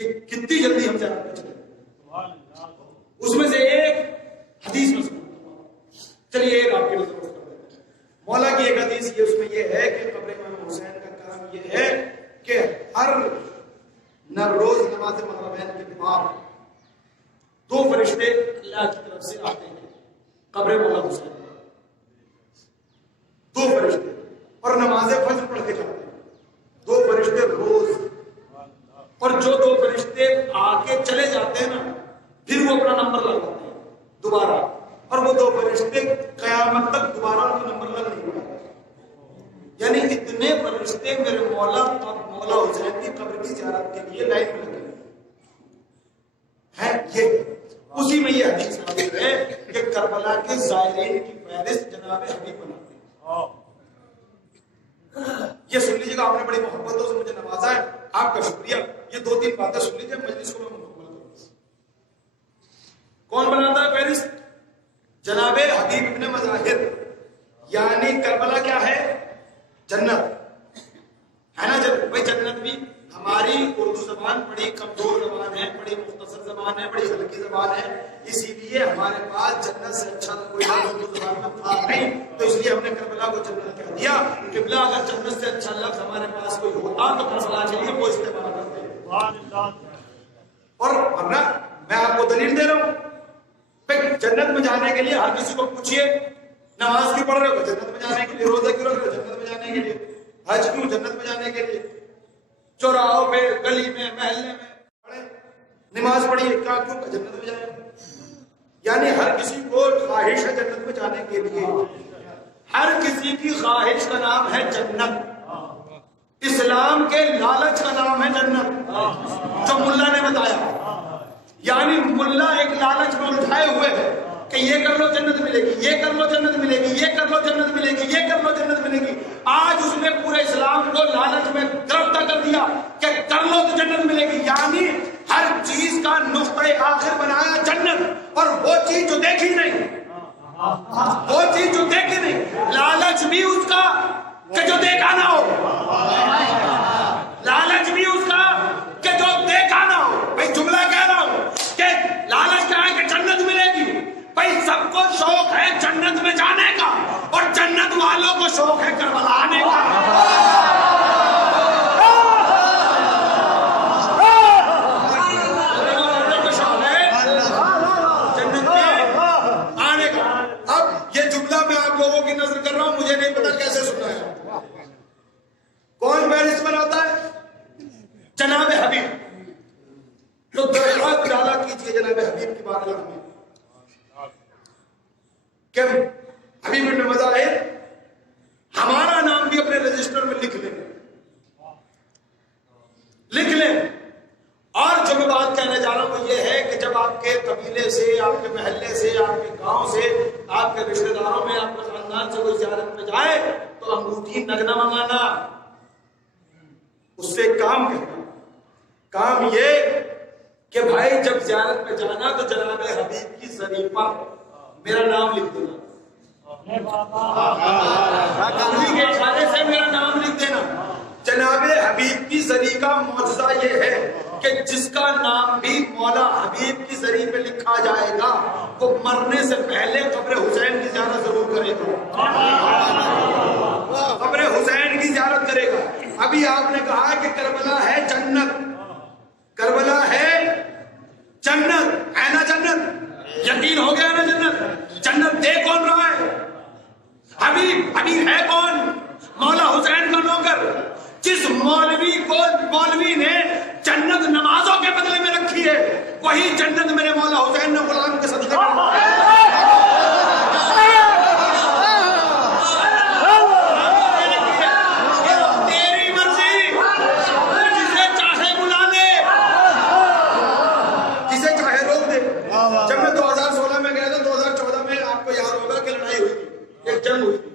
کہ کتنی جلدی ہم زیارت پہ چلیں. اس میں سے ایک حدیث میں چلیے ایک آپ کے لیے کر دیتے ہیں. مولا کی ایک حدیث یہ اس میں یہ ہے کہ قبر امام حسین کا کام یہ ہے کہ ہر روز نماز مغربین کے بعد 2 فرشتے اللہ کی طرف سے آتے ہیں قبر مولا حسین. 2 فرشتے اور نماز فجر پڑھ کے جاتے ہیں. 2 فرشتے روز. اور جو 2 فرشتے آ کے چلے جاتے ہیں نا پھر وہ اپنا نمبر لگاتے ہیں دوبارہ. اور وہ 2 فرشتے قیامت تک دوبارہ ان کا نمبر لگ نہیں پڑا. یعنی اتنے فرشتے میرے مولا حسین کی قبر کی زیارت کے لیے لائن میں لگے ہیں. یہ اسی میں یہ حدیث ثابت ہے کہ کربلا کے زائرین کی فہرست جناب حبیب بناتے ہیں. یہ سن لیجیے گا، آپ نے بڑی محبتوں سے مجھے نوازا ہے، آپ کا شکریہ. یہ 2-3 باتیں سن لیجیے، مجلس کو میں مکمل کروں. کون بناتا ہے فہرست؟ جناب حبیب ابن مظاہر. یعنی کربلا کیا ہے؟ جنت ہے نا. بھائی جنت بھی ہماری اردو زبان بڑی کمزور زبان ہے، بڑی مختصر زبان ہے، بڑی ہلکی زبان ہے، اسی لیے ہمارے پاس جنت سے اچھا کوئی لفظ اردو زبان میں تھا نہیں، تو اس لیے ہم نے کربلا کو جنت کہہ دیا. قبلہ اگر جنت سے اچھا لفظ ہمارے پاس کوئی ہوتا تو کربلا کے لیے وہ استعمال کرتے. اور ورنہ میں آپ کو دلیل دے رہا ہوں، جنت میں جانے کے لیے ہر کسی کو پوچھیے، نماز کیوں پڑھ رہے ہو؟ جنت میں جانے کے لیے. روزہ کیوں رکھ رہے ہو؟ جنت میں جانے کے لیے. حج کیوں؟ جنت میں جانے کے لیے. چوراہوں پہ، گلی میں، محلے میں پڑھے، نماز پڑھیے، کیا کیوں؟ جنت میں جائیں. یعنی ہر کسی کو خواہش ہے جنت میں جانے کے لیے. ہر کسی کی خواہش کا نام ہے جنت. اسلام کے لالچ کا نام ہے جنت، جو ملا نے بتایا. یعنی ملا ایک لالچ میں الجھائے ہوئے ہے کہ یہ کر لو جنت ملے گی، یہ کر لو جنت ملے گی، یہ کر لو جنت ملے گی، یہ کر لو جنت ملے گی. آج اس نے پورے اسلام کو لالچ میں گرفتار کر دیا کہ کر لو تو جنت ملے گی. یعنی ہر چیز کا نقطۂ آخر بنایا جنت، اور وہ چیز جو دیکھی نہیں، وہ چیز جو دیکھی نہیں. لالچ بھی اس کا کہ جو دیکھا نہ ہو، لالچ بھی اس کا کہ جو دیکھا نہ ہو. بھائی جملہ کہہ رہا ہوں کہ لالچ کیا ہے کہ جنت ملے گی. بھائی سب کو شوق ہے جنت میں جانے کا، اور جنت والوں کو شوق ہے کربلا آنے کا. جنت میں آنے کا. اب یہ جملہ میں آپ لوگوں کی نظر کر رہا ہوں، مجھے نہیں پتا کیسے سننا ہے. کون فہرست بناتا ہے؟ جناب حبیب. تو درخواست اجازہ کیجیے جناب حبیب کی بارگاہ میں کہ حبیب ابن مظاہر ہمارا نام بھی اپنے رجسٹر میں لکھ لیں، لکھ لیں. اور جو میں بات کہنے جا رہا ہوں وہ یہ ہے کہ جب آپ کے قبیلے سے، آپ کے محلے سے، آپ کے گاؤں سے، آپ کے رشتہ داروں میں، آپ کے خاندان سے کوئی زیارت میں جائے تو انگوٹھی نگنا منگانا، اس سے کام کرنا. کام یہ کہ بھائی جب زیارت میں جانا تو جناب حبیب کی ظریفہ میرا نام لکھ دینا، انہی کے اشارے سے میرا نام لکھ دینا. جناب حبیب کی ذری کا معجزہ یہ ہے کہ جس کا نام بھی مولا حبیب کی ذری پہ لکھا جائے گا وہ مرنے سے پہلے قبر حسین کی زیارت ضرور کرے گا، قبر حسین کی زیارت کرے گا. ابھی آپ نے کہا کہ کربلا ہے جنت، کربلا ہے جنت، ہے نا جنت؟ یقین ہو گیا نا جنت؟ جنت دے کون رہا ہے؟ حبیب. حبیب ہے کون؟ مولا حسین کا نوکر. جس مولوی نے جنت نمازوں کے بدلے میں رکھی ہے، وہی جنت میرے مولا حسین نے غلام کے صدقے تیری مرضی، جسے چاہے بلا لے، جسے چاہے روک دے. جب میں 2016 میں گیا تھا، 2014 میں آپ کو یاد ہوگا کہ لڑائی ہوئی تھی، ایک جنگ ہوئی تھی.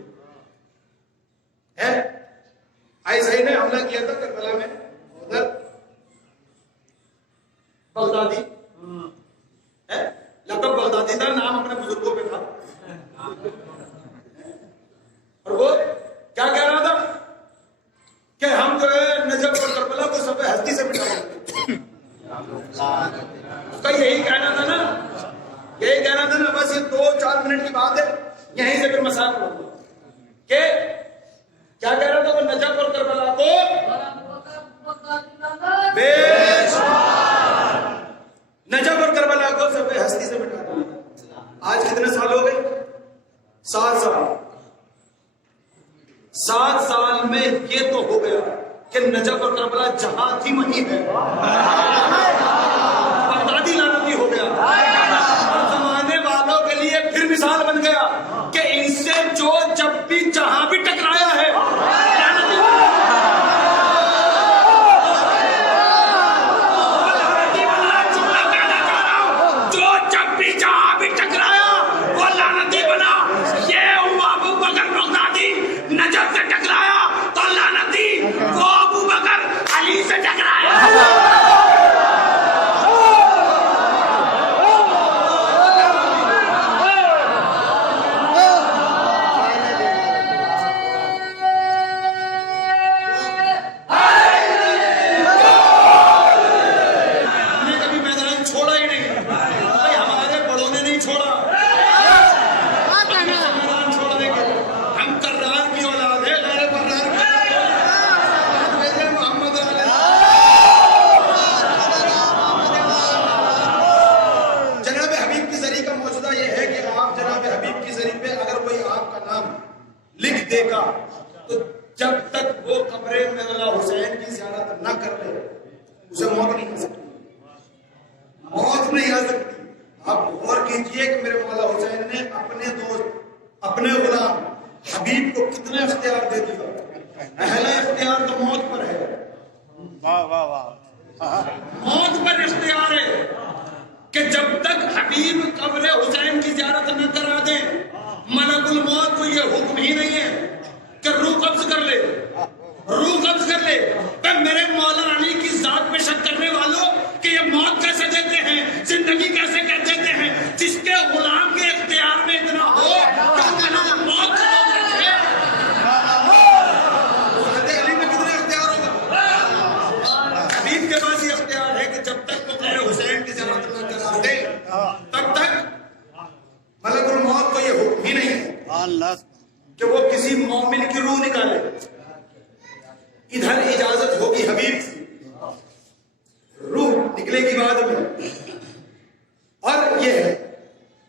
صحیح نے حملہ کیا تھا کربلا میں، ادھر بغدادی لقب بغدادی تھا، نام اپنے بزرگوں پہ تھا. اور وہ کیا کہہ رہا تھا کہ ہم جو ہے نجف اور کربلا کو سب ہستی سے مٹا دیں گے. اس کا یہی کہنا تھا نا، یہی کہنا تھا نا. بس یہ 2-4 منٹ کی بات ہے، یہیں سے پھر مسائل ہوگا کہ کیا کہہ رہا تھا وہ نجف اور کربلا کو نجف اور کربلا کو سب ہستی سے مٹا دیا. آج کتنے سال ہو گئے؟ 7 سال. 7 سال میں یہ تو ہو گیا کہ نجف اور کربلا جہاں تھی وہیں ہے. بغدادی لعنتی ہو گیا، اور زمانے والوں کے لیے پھر مثال بن گیا کہ ان سے جو جب بھی جہاں بھی ٹکرایا ہے جو جب نہ کر لے اسے موت نہیں آ سکتی، موت نہیں آ سکتی۔ آپ غور کیجئے کہ میرے مولا حسین نے اپنے دوست اپنے غلام حبیب کو کتنے اختیار دے دیا۔ اہل اختیار تو موت پر ہے، موت پر اختیار ہے کہ جب تک حبیب قبر حسین کی زیارت نہ کرا دیں ملک الموت کو یہ حکم ہی نہیں ہے کہ روح قبض کر لے، روح قبض کر لے۔ میرے مولا علی کی ذات میں شک کرنے والوں کہ یہ موت کیسے دیتے ہیں، زندگی کیسے کر دیتے ہیں، جس کے غلام کے اختیار میں اتنا ہو کہ ملک الموت کو علی میں کتنے اختیار ہوگا؟ حبیب کے پاس یہ اختیار ہے کہ جب تک وہ قبر حسین کی زیارت نہ کرا دے تب تک ملک الموت کو یہ حکم ہی نہیں ہے کہ وہ کسی مومن کی روح نکالے۔ ادھر اجازت ہوگی حبیب سے، روح نکلے گی بعد میں، اور یہ ہے۔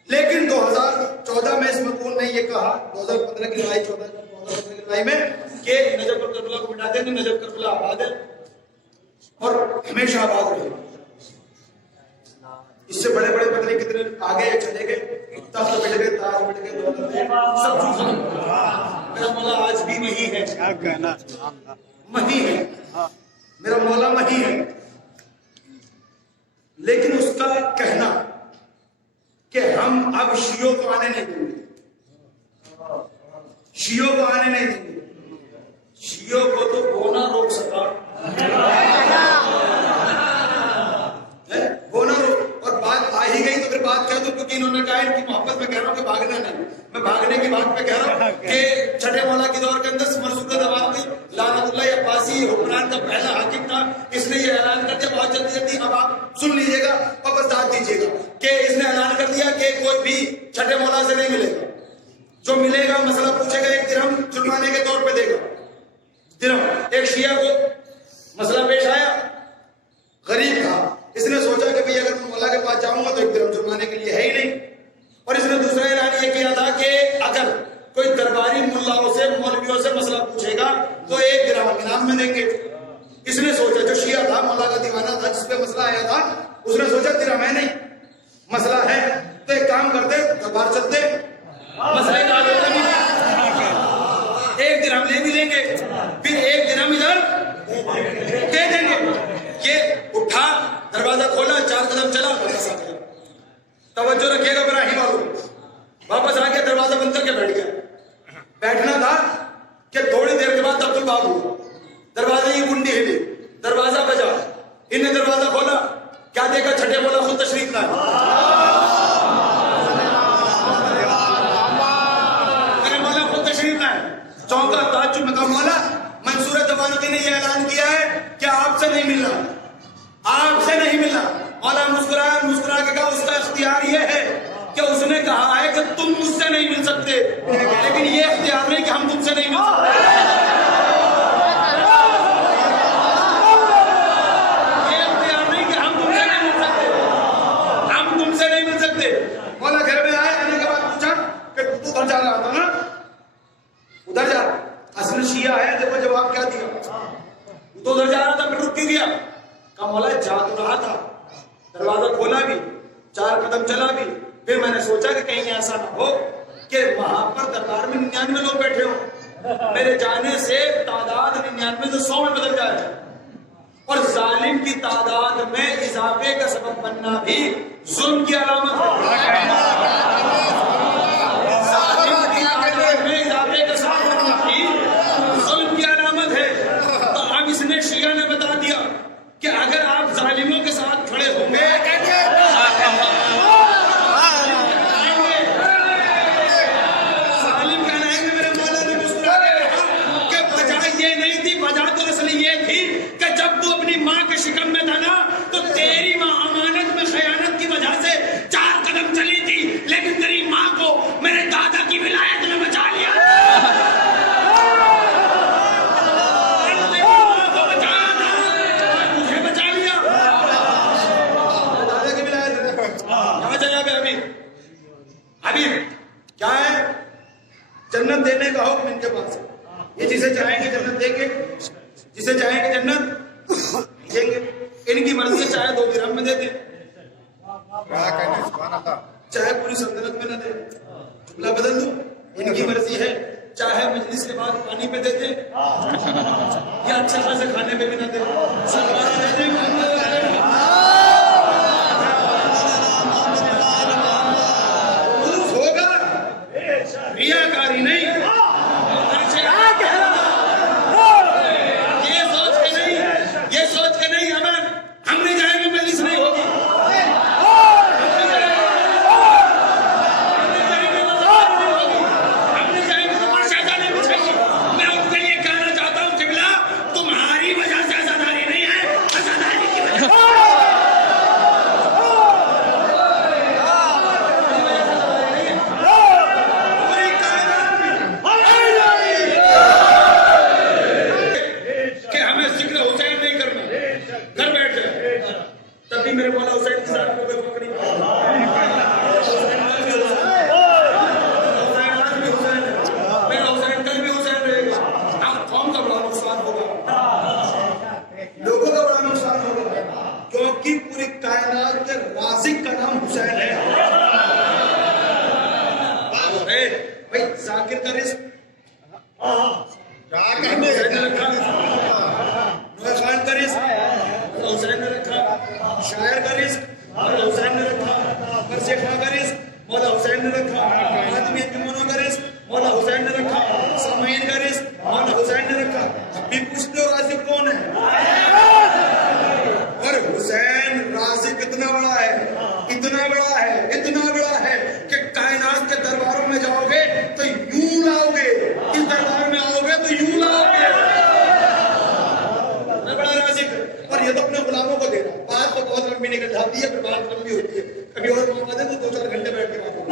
لیکن 2014 میں اس مقبول نے یہ کہا، 2015 کی لڑائی 2015 کی لڑائی میں، کہ نجف اور کربلا کو مٹا دیں، نجف کربلا آباد ہے اور ہمیشہ آباد رہے۔ اس سے بڑے بڑے پتہ نہیں کتنے آگے چلے گئے، تخت بٹ گئے، تاج بٹ گئے، دولت سب چیز ختم۔ میرا مولا آج بھی وہی ہے، وہی ہے، میرا مولا وہی ہے۔ لیکن اس کا کہنا کہ ہم اب شیعوں کو آنے نہیں دیں گے، شیعوں کو آنے نہیں دیں گے، شیعوں کو تو ہونا روک سکا، ہونا روک، اور بات آ ہی گئی تو پھر بات کہہ دوں، کیونکہ انہوں نے کہا ان کی محبت میں کہہ رہا ہوں کہ بھاگنا نہیں، میں بھاگنے کی بات پہ کہہ رہا ہوں کہ چھٹے مولا کے دور کے اندر منصور دماغی لعنت اللہ عباسی حکمران کا پہلا حاکم تھا، اس نے یہ اعلان کر دیا بہت جلدی جلدی، اب آپ سن لیجئے گا اور بس داد دیجئے گا کہ اس نے اعلان کر دیا کہ کوئی بھی چھٹے مولا سے نہیں ملے گا، جو ملے گا مسئلہ پوچھے گا 1 درہم جرمانے کے طور پہ دے گا، درہم۔ ایک شیعہ کو مسئلہ پیش آیا، غریب تھا، اس نے سوچا کہ بھئی اگر میں مولا کے پاس جاؤں گا تو 1 درہم جرمانے کے لیے ہے ہی نہیں، اور اس نے دوسرا اعلان یہ کیا تھا کہ اگر کوئی درباری ملاؤں سے مولویوں سے مسئلہ پوچھے گا تو 1 درہم انعام میں دیں گے۔ اس نے سوچا، جو شیعہ تھا مولا کا دیوانہ تھا جس پہ مسئلہ آیا تھا، اس نے سوچا درہم ہے نہیں، مسئلہ ہے تو ایک کام کرتے دربار چلتے، مسئلے کا 1 درہم لے بھی لیں گے، پھر 1 درہم ادھر دے دیں گے۔ یہ اٹھا، دروازہ کھولا، 4 قدم چلا، واپس آ گیا۔ توجہ رکھیے گا ابراہیم والوں، واپس آ گیا، دروازہ بند کر کے بیٹھ گیا۔ بیٹھنا تھا کہ تھوڑی دیر کے بعد عبد الباب ہوا، دروازے کی کنڈی ہلی، دروازہ بجا، ان نے دروازہ کھولا، کیا دیکھا؟ چھٹے مولا خود تشریف لائے۔ میرے مولا خود تشریف لائے، چونکا، تعجب میں کہا مولا منصور دمانتی نے یہ اعلان کیا ہے کہ آپ سے نہیں ملنا، آپ سے نہیں ملنا۔ مولا مسکرایا، مسکرا کے کہا اس کا اختیار یہ ہے کہ اس نے کہا ہے کہ تم مجھ سے نہیں مل سکتے، لیکن یہ اختیار نہیں کہ ہم تم سے نہیں مل سکتے۔ یہ اختیار نہیں کہ ہم تم سے نہیں مل سکتے، ہم تم سے نہیں مل سکتے۔ مولا گھر میں آئے، آنے کے بعد پوچھا کہ تو ادھر جا رہا تھا نا، ادھر جا رہا، اصل شیعہ ہے، دیکھو جواب کیا دیا، تو ادھر جا رہا تھا، پھر رک کیوں گیا؟ کہا مولا جا تو رہا تھا، دروازہ کھولا بھی، 4 قدم چلا بھی، پھر میں نے سوچا کہ کہیں ایسا نہ ہو کہ وہاں پر دربار میں 99 لوگ بیٹھے ہوں، میرے جانے سے تعداد 99 سے 100 میں بدل جائے، اور ظالم کی تعداد میں اضافے کا سبب بننا بھی ظلم کی علامت ہے۔ ظالم کی تعداد میں اضافے کا سبب بننا بھی ظلم کی علامت ہے۔ تو اب اس نے شیعہ نے بتا دیا کہ اگر آپ ظالموں کے ساتھ کھڑے ہوں گے شکم میں تھا نا، تو تیری ماں امانت میں خیانت کی وجہ سے 4 قدم چلی تھی، لیکن تیری بادشاہ سے کھانے پہ بھی نہ دے. ہوگا ریاکاری نہیں, یہ سوچ کے نہیں ہم نہیں جائیں گے مجلس نہیں ہوگی, ہم نہیں جائیں گے تو شہزادہ نہیں بچھائیے. میں ان کے لیے کہنا چاہتا ہوں قبلہ تمہاری وجہ سے آزاداری نہیں ہے, آزاداری کی وجہ کہ ہمیں ذکر حسین نہیں کرنا, گھر بیٹھ جائے. تبھی میرے مولا حسین کے ساتھ کوئی فرق نہیں پڑتا. میرا حسین کل بھی حسین رہے گا. اب قوم کا بڑا نقصان ہوگا, لوگوں کا بڑا نقصان ہوگا, کیونکہ پوری کائنات کے رازق کا نام حسین ہے. بھائی ذاکر کا رزق حسین نے رکھا, نوح خان کا رزق حسین نے رکھا, شاعر کا رزق مولا حسین نے رکھا, مرثیہ خاں کا رزق مولا حسین نے رکھا, آدمی انجمنوں کا رزق مولا حسین نے رکھا, سامعین کا رزق مولا حسین نے رکھا. اب بھی پوچھتے ہو رازق کون ہے؟ اور حسین رازق اتنا بڑا ہے, اتنا بڑا ہے, اتنا بڑا ہے کہ کائنات کے درباروں میں جاؤ گے تو یوں لاؤ گے, اس دربار میں آؤ گے تو یوں لاؤ گے. بڑا رازق, اور یہ تو اپنے غلاموں کو دے رہا. بات تو بہت لمبی نکل جاتی ہے, پھر بات لمبی ہوتی ہے, کبھی اور موقع دے تو 2-4 گھنٹے بیٹھ کے بات ہوگی.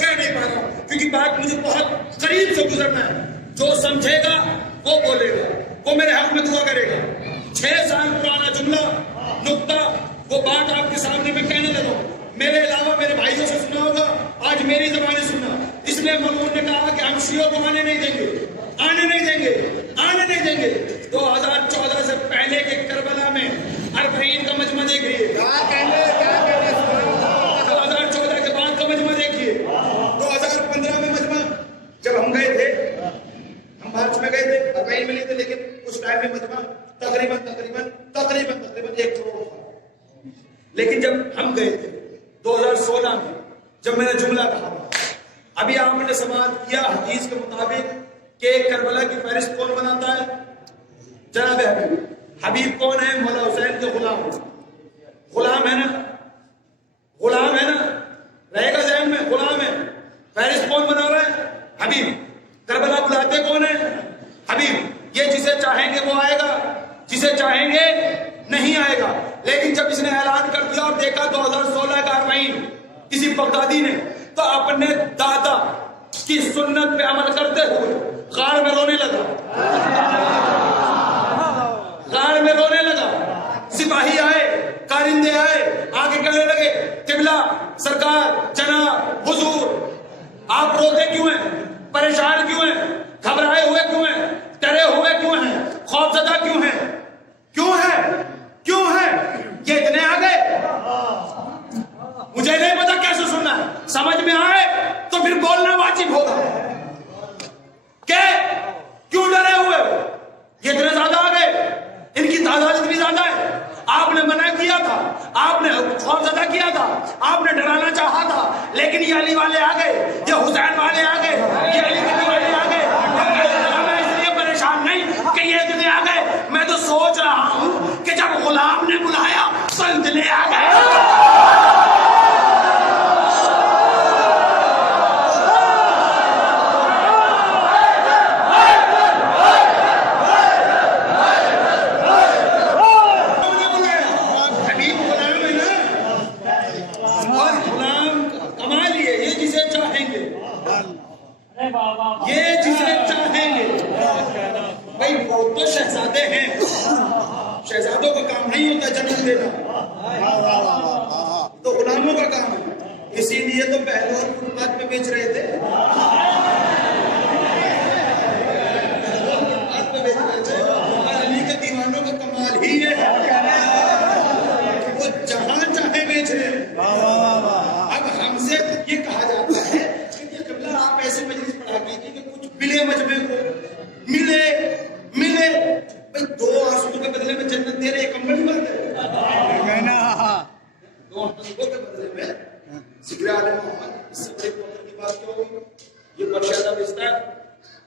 کہہ نہیں پا رہا ہوں کیونکہ بات مجھے بہت قریب سے گزرنا ہے. جو سمجھے گا وہ بولے گا, وہ میرے حق میں دعا کرے گا. 6 سال پرانا جملہ نقطہ وہ بات آپ کے سامنے میں کہنے لگا. میرے علاوہ میرے بھائیوں سے سنا ہوگا, آج میری زبانیں سننا. اس لیے ملعون نے کہا کہ ہم شیعوں کو آنے نہیں دیں گے, آنے نہیں دیں گے, آنے نہیں دیں گے. 2014 سے پہلے کے کربلا میں 40 کا مجمع دیکھیے, 2014 کے بعد کا مجمع دیکھیے, 2015 میں مجمع جب ہم گئے تھے, ہم مارچ میں گئے تھے, 40 میں نہیں تھے, لیکن اس ٹائم میں مجمع تقریباً 1 کروڑ تھا. لیکن جب ہم گئے تھے 2016 میں, جب میں نے جملہ کہا, ابھی آپ نے سماعت کیا حدیث کے مطابق کہ کربلا کی فہرست کون بناتا ہے؟ جناب حبیب. حبیب کون ہے؟ مولا حسین کے غلام. غلام ہے نا, غلام ہے نا, رہے گا ذہن میں, غلام ہے. فہرست کون بنا رہا ہے؟ حبیب. کربلا بلاتے کون ہے؟ حبیب. یہ جسے چاہیں گے وہ آئے گا, جسے چاہیں گے نہیں آئے گا. لیکن جب اس نے اعلان کر دیا اور دیکھا 2016 کا 40 کسی بغدادی نے, تو اپنے دادا کی سنت پہ عمل کرتے ہوئے غار میں رونے لگا, غار میں رونے لگا. سپاہی آئے, کارندے آئے, آگے کہنے لگے قبلہ سرکار جناب حضور آپ روتے کیوں ہیں, پریشان کیوں ہیں, گھبرائے ہوئے کیوں ہیں, ڈرے ہوئے کیوں ہیں, خوف زدہ کیوں ہیں, کیوں ہے, کیوں ہے؟ یہ اتنے آ گئے, مجھے نہیں پتا کیسے سننا ہے. سمجھ میں آئے تو پھر بولنا واجب ہوگا. کہ کیوں ڈرے ہوئے ہو؟ یہ اتنے زیادہ آ گئے, ان کی تعداد اتنی زیادہ ہے. آپ نے منع کیا تھا, آپ نے خوف زدہ کیا تھا, آپ نے ڈرانا چاہا تھا, لیکن یہ علی والے آ گئے, یہ حسین والے آ گئے, یہ علی والے آ گئے. میں اس لیے پریشان نہیں کہ یہ اتنے آ گئے, میں تو سوچ رہا ہوں کہ جب غلام نے بلایا تو اتنے آ گئے. یہ جسے چاہیں گے, بھائی وہ تو شہزادے ہیں, شہزادوں کا کام نہیں ہوتا جنم دینا, تو غلاموں کا کام ہے. اسی لیے تو بہلول فٹ پاتھ پہ بیچ رہے تھے, اور علی کے دیوانوں کا کمال ہی ہے وہ جہاں چاہے بیچ رہے. اب ہم سے یہ کہا جاتا ہے کہ قبلہ آپ ایسے مجلس مجمع کو ملے بھائی 2 آنسو کے بدلے میں جنت دے رہے ہیں، کم بڑی بات ہے؟ 2 آنسو کے بدلے میں ذکر آل محمد، اس سے بڑے فخر کی بات کیا ہوگی؟ یہ پرشادہ بیچتا ہے،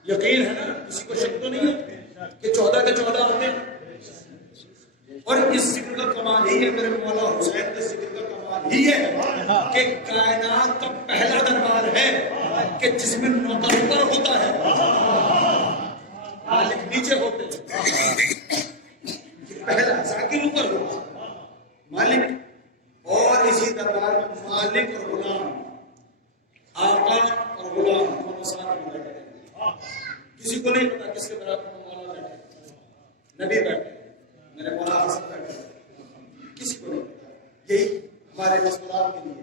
یقین ہے نا، کسی کو شک تو نہیں ہے کہ 14 کے 14 ہوتے ہیں۔ اور اس ذکر کا کمال ہی ہے، میرے مولا حسین کے ذکر کا کمال ہی ہے کہ کائنات کا پہلا دربار ہے کہ جس میں نوکر اوپر ہوتا ہے، مالک نیچے ہوتے ہیں۔ پہلا ذاکر اوپر ہوتا ہے، مالک، اور اسی دربار میں مالک اور غلام، آقا اور غلام دونوں ساتھ میں بیٹھے ہیں۔ کسی کو نہیں پتا کس کے برابر میں مولا بیٹھے، نبی بیٹھے، میرے مولا حسن بیٹھے، کسی کو نہیں پتا۔ یہی ہمارے مسکرات کے لیے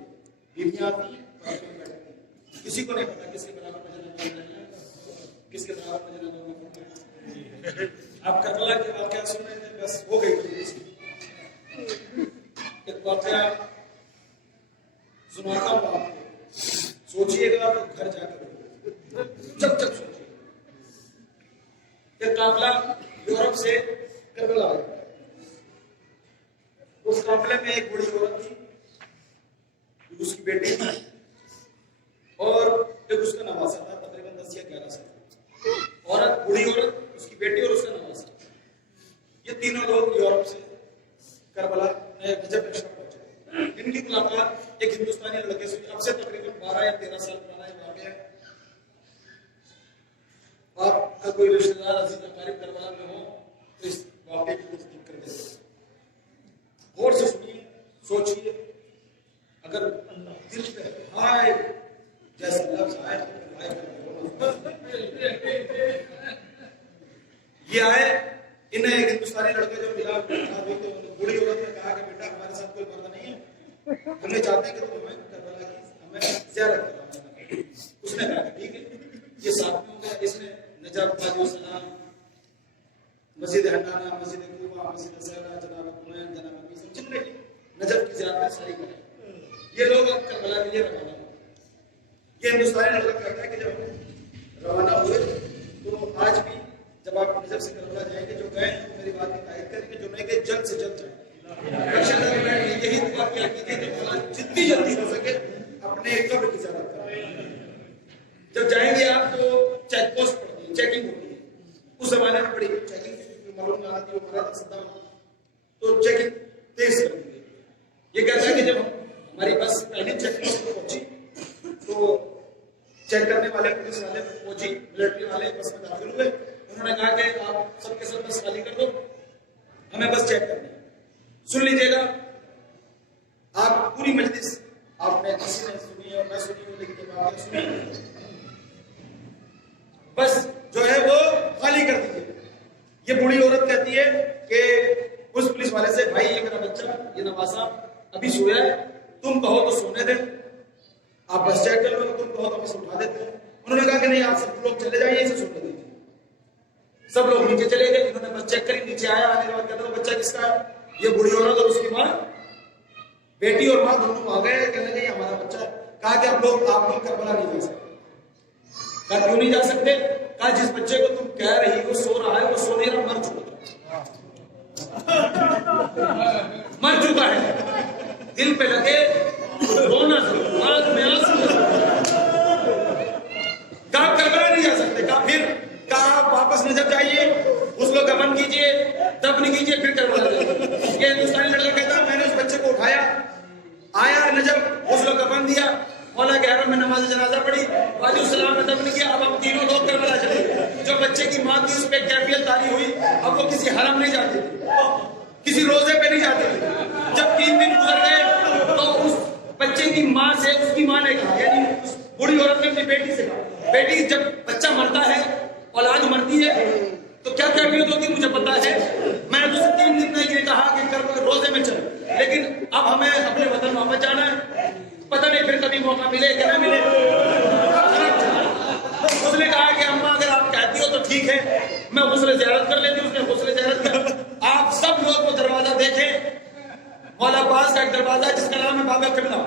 بیویاں آتی ہیں، بیٹھتی ہیں، کسی کو نہیں پتا کس کے برابر میں جناب بیٹھے، کس کے برابر میں جناب بیٹھے۔ آپ کربلا کے واقعہ سن رہے تھے، بس ہو گئی ایک واقعہ سناتا ہوں آپ کو، سوچئے گا تو گھر جا کر جب سوچئے۔ ایک قافلہ یورپ سے کربلا آیا، اس قافلے میں ایک بڑی عورت تھی، اس کی بیٹی تھی، اور ایک اس کا نواسا تھا، تقریباً 10 یا 11 سال۔ عورت، بڑی عورت، اس کی بیٹی اور اس کا نواسا، یہ تینوں لوگ یورپ سے کربلا نجف میں پہنچے۔ ان کی ملاقات ایک ہندوستانی لڑکے سے، اب سے تقریباً 12 یا 13 سال پرانا یہ واقعہ ہے۔ آپ کا کوئی رشتہ دار عزیز اقارب کربلا میں ہو تو اس واقعے کی تصدیق کر دیں، غور سے سنیے، سوچیے، اگر دل پہ ہائے جیسے لفظ آئے یہ آئے، انہیں ایک ہندوستانی لڑکے جو ملا بوڑھی عورت نے کہا کہ بیٹا ہمارے ساتھ کوئی پردہ نہیں ہے، ہمیں چاہتے ہیں کہ تم ہمیں کربلا کی ہمیں زیارت کروانا۔ اس نے کہا کہ ٹھیک ہے، یہ ساتھ میں ہو گیا۔ اس نے نجف، باجو السلام، مسجد حنانہ، مسجد کوفہ، مسجد سیلا، جناب کنین، جناب میسم، جتنے نجف کی زیارتیں ساری کریں۔ یہ لوگ اب کربلا کے لیے روانہ ہوئے۔ یہ ہندوستانی لڑکا کہتا ہے کہ جب روانہ ہوئے تو آج بھی جب آپ نجف سے کربلا جائیں گے، جو گئے ہیں میری بات کی تائید کریں گے، جو نہیں گئے جلد سے جلد جائیں۔ یہی دعا کیا کیجیے کہ مولا جتنی جلدی ہو سکے اپنے قبر کی زیارت کریں۔ جب جائیں گے آپ تو چیک پوسٹ پڑتی ہے، چیکنگ ہوتی ہے، اس زمانے میں بڑی چیکنگ معلوم نہ آتی، وہ ہمارا صدام تو چیکنگ تیز کر دی۔ یہ کہتا ہے کہ جب ہماری بس پہلی چیک پوسٹ پر پہنچی تو چیک کرنے والے پولیس والے، فوجی، ملٹری والے بس میں داخل ہوئے۔ انہوں نے کہا کہ آپ سب کے سب بس خالی کر دو، ہمیں بس چیک کرنی ہے۔ سن لیجیے گا، آپ پوری مجلس آپ نے کسی نے سنی ہے اور میں سنی ہوں، لیکن یہ بات سنی، بس جو ہے وہ خالی کر دیجیے۔ یہ بوڑھی عورت کہتی ہے کہ اس پولیس والے سے، بھائی یہ میرا بچہ، یہ نواسا ابھی سویا ہے، تم کہو تو سونے دیں، آپ بس چیک کر لو، تم کہو تو اسے اٹھا دیتے ہیں۔ انہوں نے کہا کہ نہیں، آپ سب لوگ چلے جائیے، اسے سونے دیجیے۔ سب لوگ نیچے چلے گئے، انہوں نے بس چیک کری، نیچے آیا، آنے کے بعد کہتا ہے بچہ کس کا ہے؟ یہ بوڑھی عورت اور اس کی ماں، بیٹی اور ماں دونوں آ گئے، کہنے لگے یہ ہمارا بچہ ہے۔ کہا کہ آپ لوگ کربلا نہیں جا سکتے۔ کہا کیوں نہیں جا سکتے؟ کہا جس بچے کو تم کہہ رہی ہو سو رہا ہے، وہ سو نہیں رہا، مر چکا ہے۔ دل پہ لگے رونا، آنکھ میں آنسو۔ کہا کربلا نہیں جا سکتے۔ کہا پھر؟ کہا آپ واپس نجف جائیے، اس کو دفن کیجیے، دفن کیجیے، پھر کربلا جائیے۔ یہ ہندوستانی لڑکا کہتا میں نے اس بچے کو اٹھایا، آیا نجف، اس کو دفن دیا، مولا کے حرم میں نماز جنازہ پڑھی، باجو السلام نے دفن کیا۔ اب ہم تینوں لوگ کربلا چلے گئے۔ جو بچے کی ماں تھی اس پہ کیفیت تاری ہوئی، اب وہ کسی حرم نہیں جاتی تھی، کسی روزے پہ نہیں جاتی تھی۔ جب 3 دن گزر گئے تو اس بچے کی ماں سے اس کی ماں نے کہا، یعنی اس بوڑھی عورت نے اپنی بیٹی سے کہا، بیٹی جب بچہ مرتا ہے، اولاد مرتی ہے تو کیا کیفیت ہوتی مجھے پتا ہے، میں نے تو 3 دن میں یہ کہا کہ کربلا روزے میں چل، لیکن اب ہمیں اپنے وطن واپس جانا ہے، پتہ نہیں پھر کبھی موقع ملے کہ نہ ملے۔ اس نے کہا کہ اماں اگر آپ کہتی ہو تو ٹھیک ہے، میں غسل زیارت کر لیتی ہوں۔ اس نے غسل زیارت کر۔ آپ سب لوگ وہ دروازہ دیکھیں، مولا عباس کا ایک دروازہ ہے جس کا نام ہے باب قبلہ۔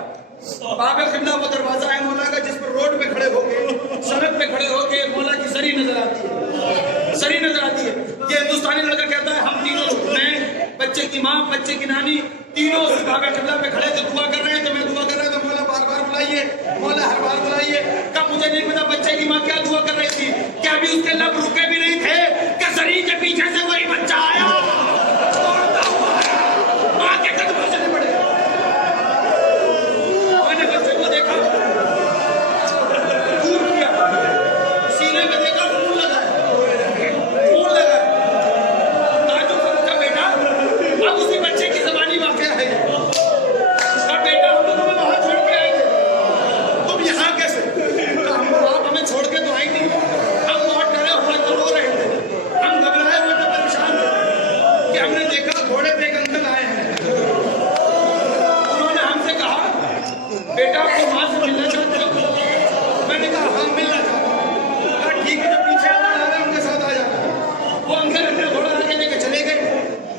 باب قبلہ وہ دروازہ ہے مولا کا جس پر روڈ پہ کھڑے ہو کے، سڑک پہ کھڑے ہو کے مولا کی زری نظر آتی ہے، زری نظر آتی ہے. یہ ہندوستانی لڑکا کہتا ہے ہم تینوں، میں، بچے کی ماں، بچے کی نانی، تینوں کعبہ قبلہ پہ کھڑے تھے، دعا کر رہے ہیں. تو میں دعا کر رہا تھا مولا بار بار بلائیے، مولا ہر بار بلائیے. کب مجھے نہیں پتا بچے کی ماں کیا دعا کر رہی تھی، کیا بھی اس کے لب رکے بھی نہیں تھے کہ زری کے پیچھے سے وہی بچہ آیا دوڑتا ہوا آیا، ماں کے قدموں سے نہیں پڑے. میں نے بچے کو دیکھا، دور کیا، سینے میں دیکھا، خون لگا ہے، خون لگا ہے. تعجب سے پوچھا بیٹا، اب اسی بچے کی زبانی واقعہ ہے. اور بیٹا ہم تو تمہیں وہاں چھوڑ کے آئے تھے، تم یہاں کیسے؟ تو آپ ہمیں چھوڑ کے تو آئی نہیں، ہم بہت ڈرے ہوئے تو رو رہے تھے، ہم گھبرائے ہوئے تو پریشان تھے کہ ہم نے دیکھا گھوڑے پہ ایک انکل آئے ہیں. انہوں نے ہم سے کہا بیٹا آپ کو ماں سے ملنا چاہتے ہو؟ میں نے کہا ہاں ملنا چاہتا ہوں. کہا ٹھیک ہے، جو پیچھے آنا آ رہا ہے ان کے ساتھ آ جانا. وہ انکل اپنے گھوڑا آگے لے کے چلے گئے.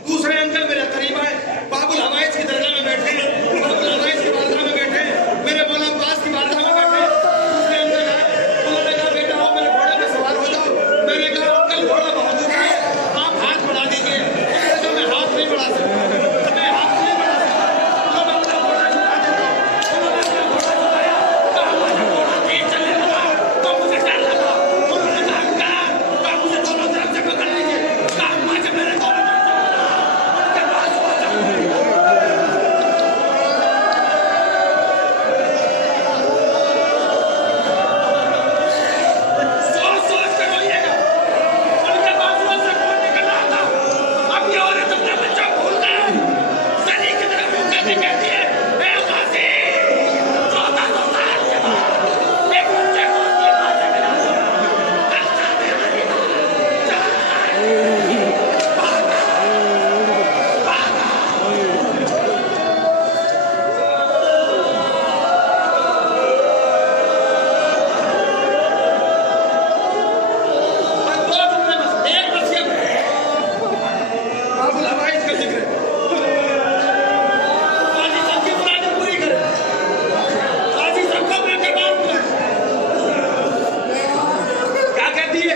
دوسرے انکل میرے قریب آئے، باب الحوائج کی درگاہ میں بیٹھے ہیں، باب الحوائج کی بارگاہ میں بیٹھے ہیں، میرے مولا عباس کی بارگاہ میں بیٹھے ہیں. دوسرے انکل آئے، انہوں نے کہا بیٹا آؤ میرے گھوڑے میں سوار ہو جاؤ. میں نے کہا انکل گھوڑا بہادر ہے، آپ ہاتھ بڑھا دیجیے. انہوں نے کہا میں ہاتھ نہیں بڑھا سکتا، میں ہاتھ نہیں بڑھا سکتا. انہوں نے اپنا گھوڑا چھڑا دیتا. انہوں نے اپنا گھوڑا چھڑایا، کہا مجھے گھوڑا تیز چلنے لگا تو مجھے ڈر لگا. انہوں نے کہا کہا مجھے دونوں طرف سے پکڑ لیجیے. کہا مجھے میرے دونوں طرف سے پکڑا، ان کے پاس پہنچا. سوچ سوچ کر روئیے گا، ان کے بازوؤں سے خون نکل رہا تھا. اب یہ عورت اپنا بچہ بھول گئے. زری کی طرف منہ کر کے کہتی ہے اے غازی، 1400 سال کے بعد ایک بچے کو اس کی ماں سے ملا دو. بچہ میرا نہیں تھا، بھاگا بھاگا. بس دو جملے، بس ایک وصیت ہے. باب الحوائج کا ذکر ہے. قاضی صاحب کی مرادیں پوری کرے، قاضی صاحب کو اپنے دربار بلائے. کیا کہتی ہے؟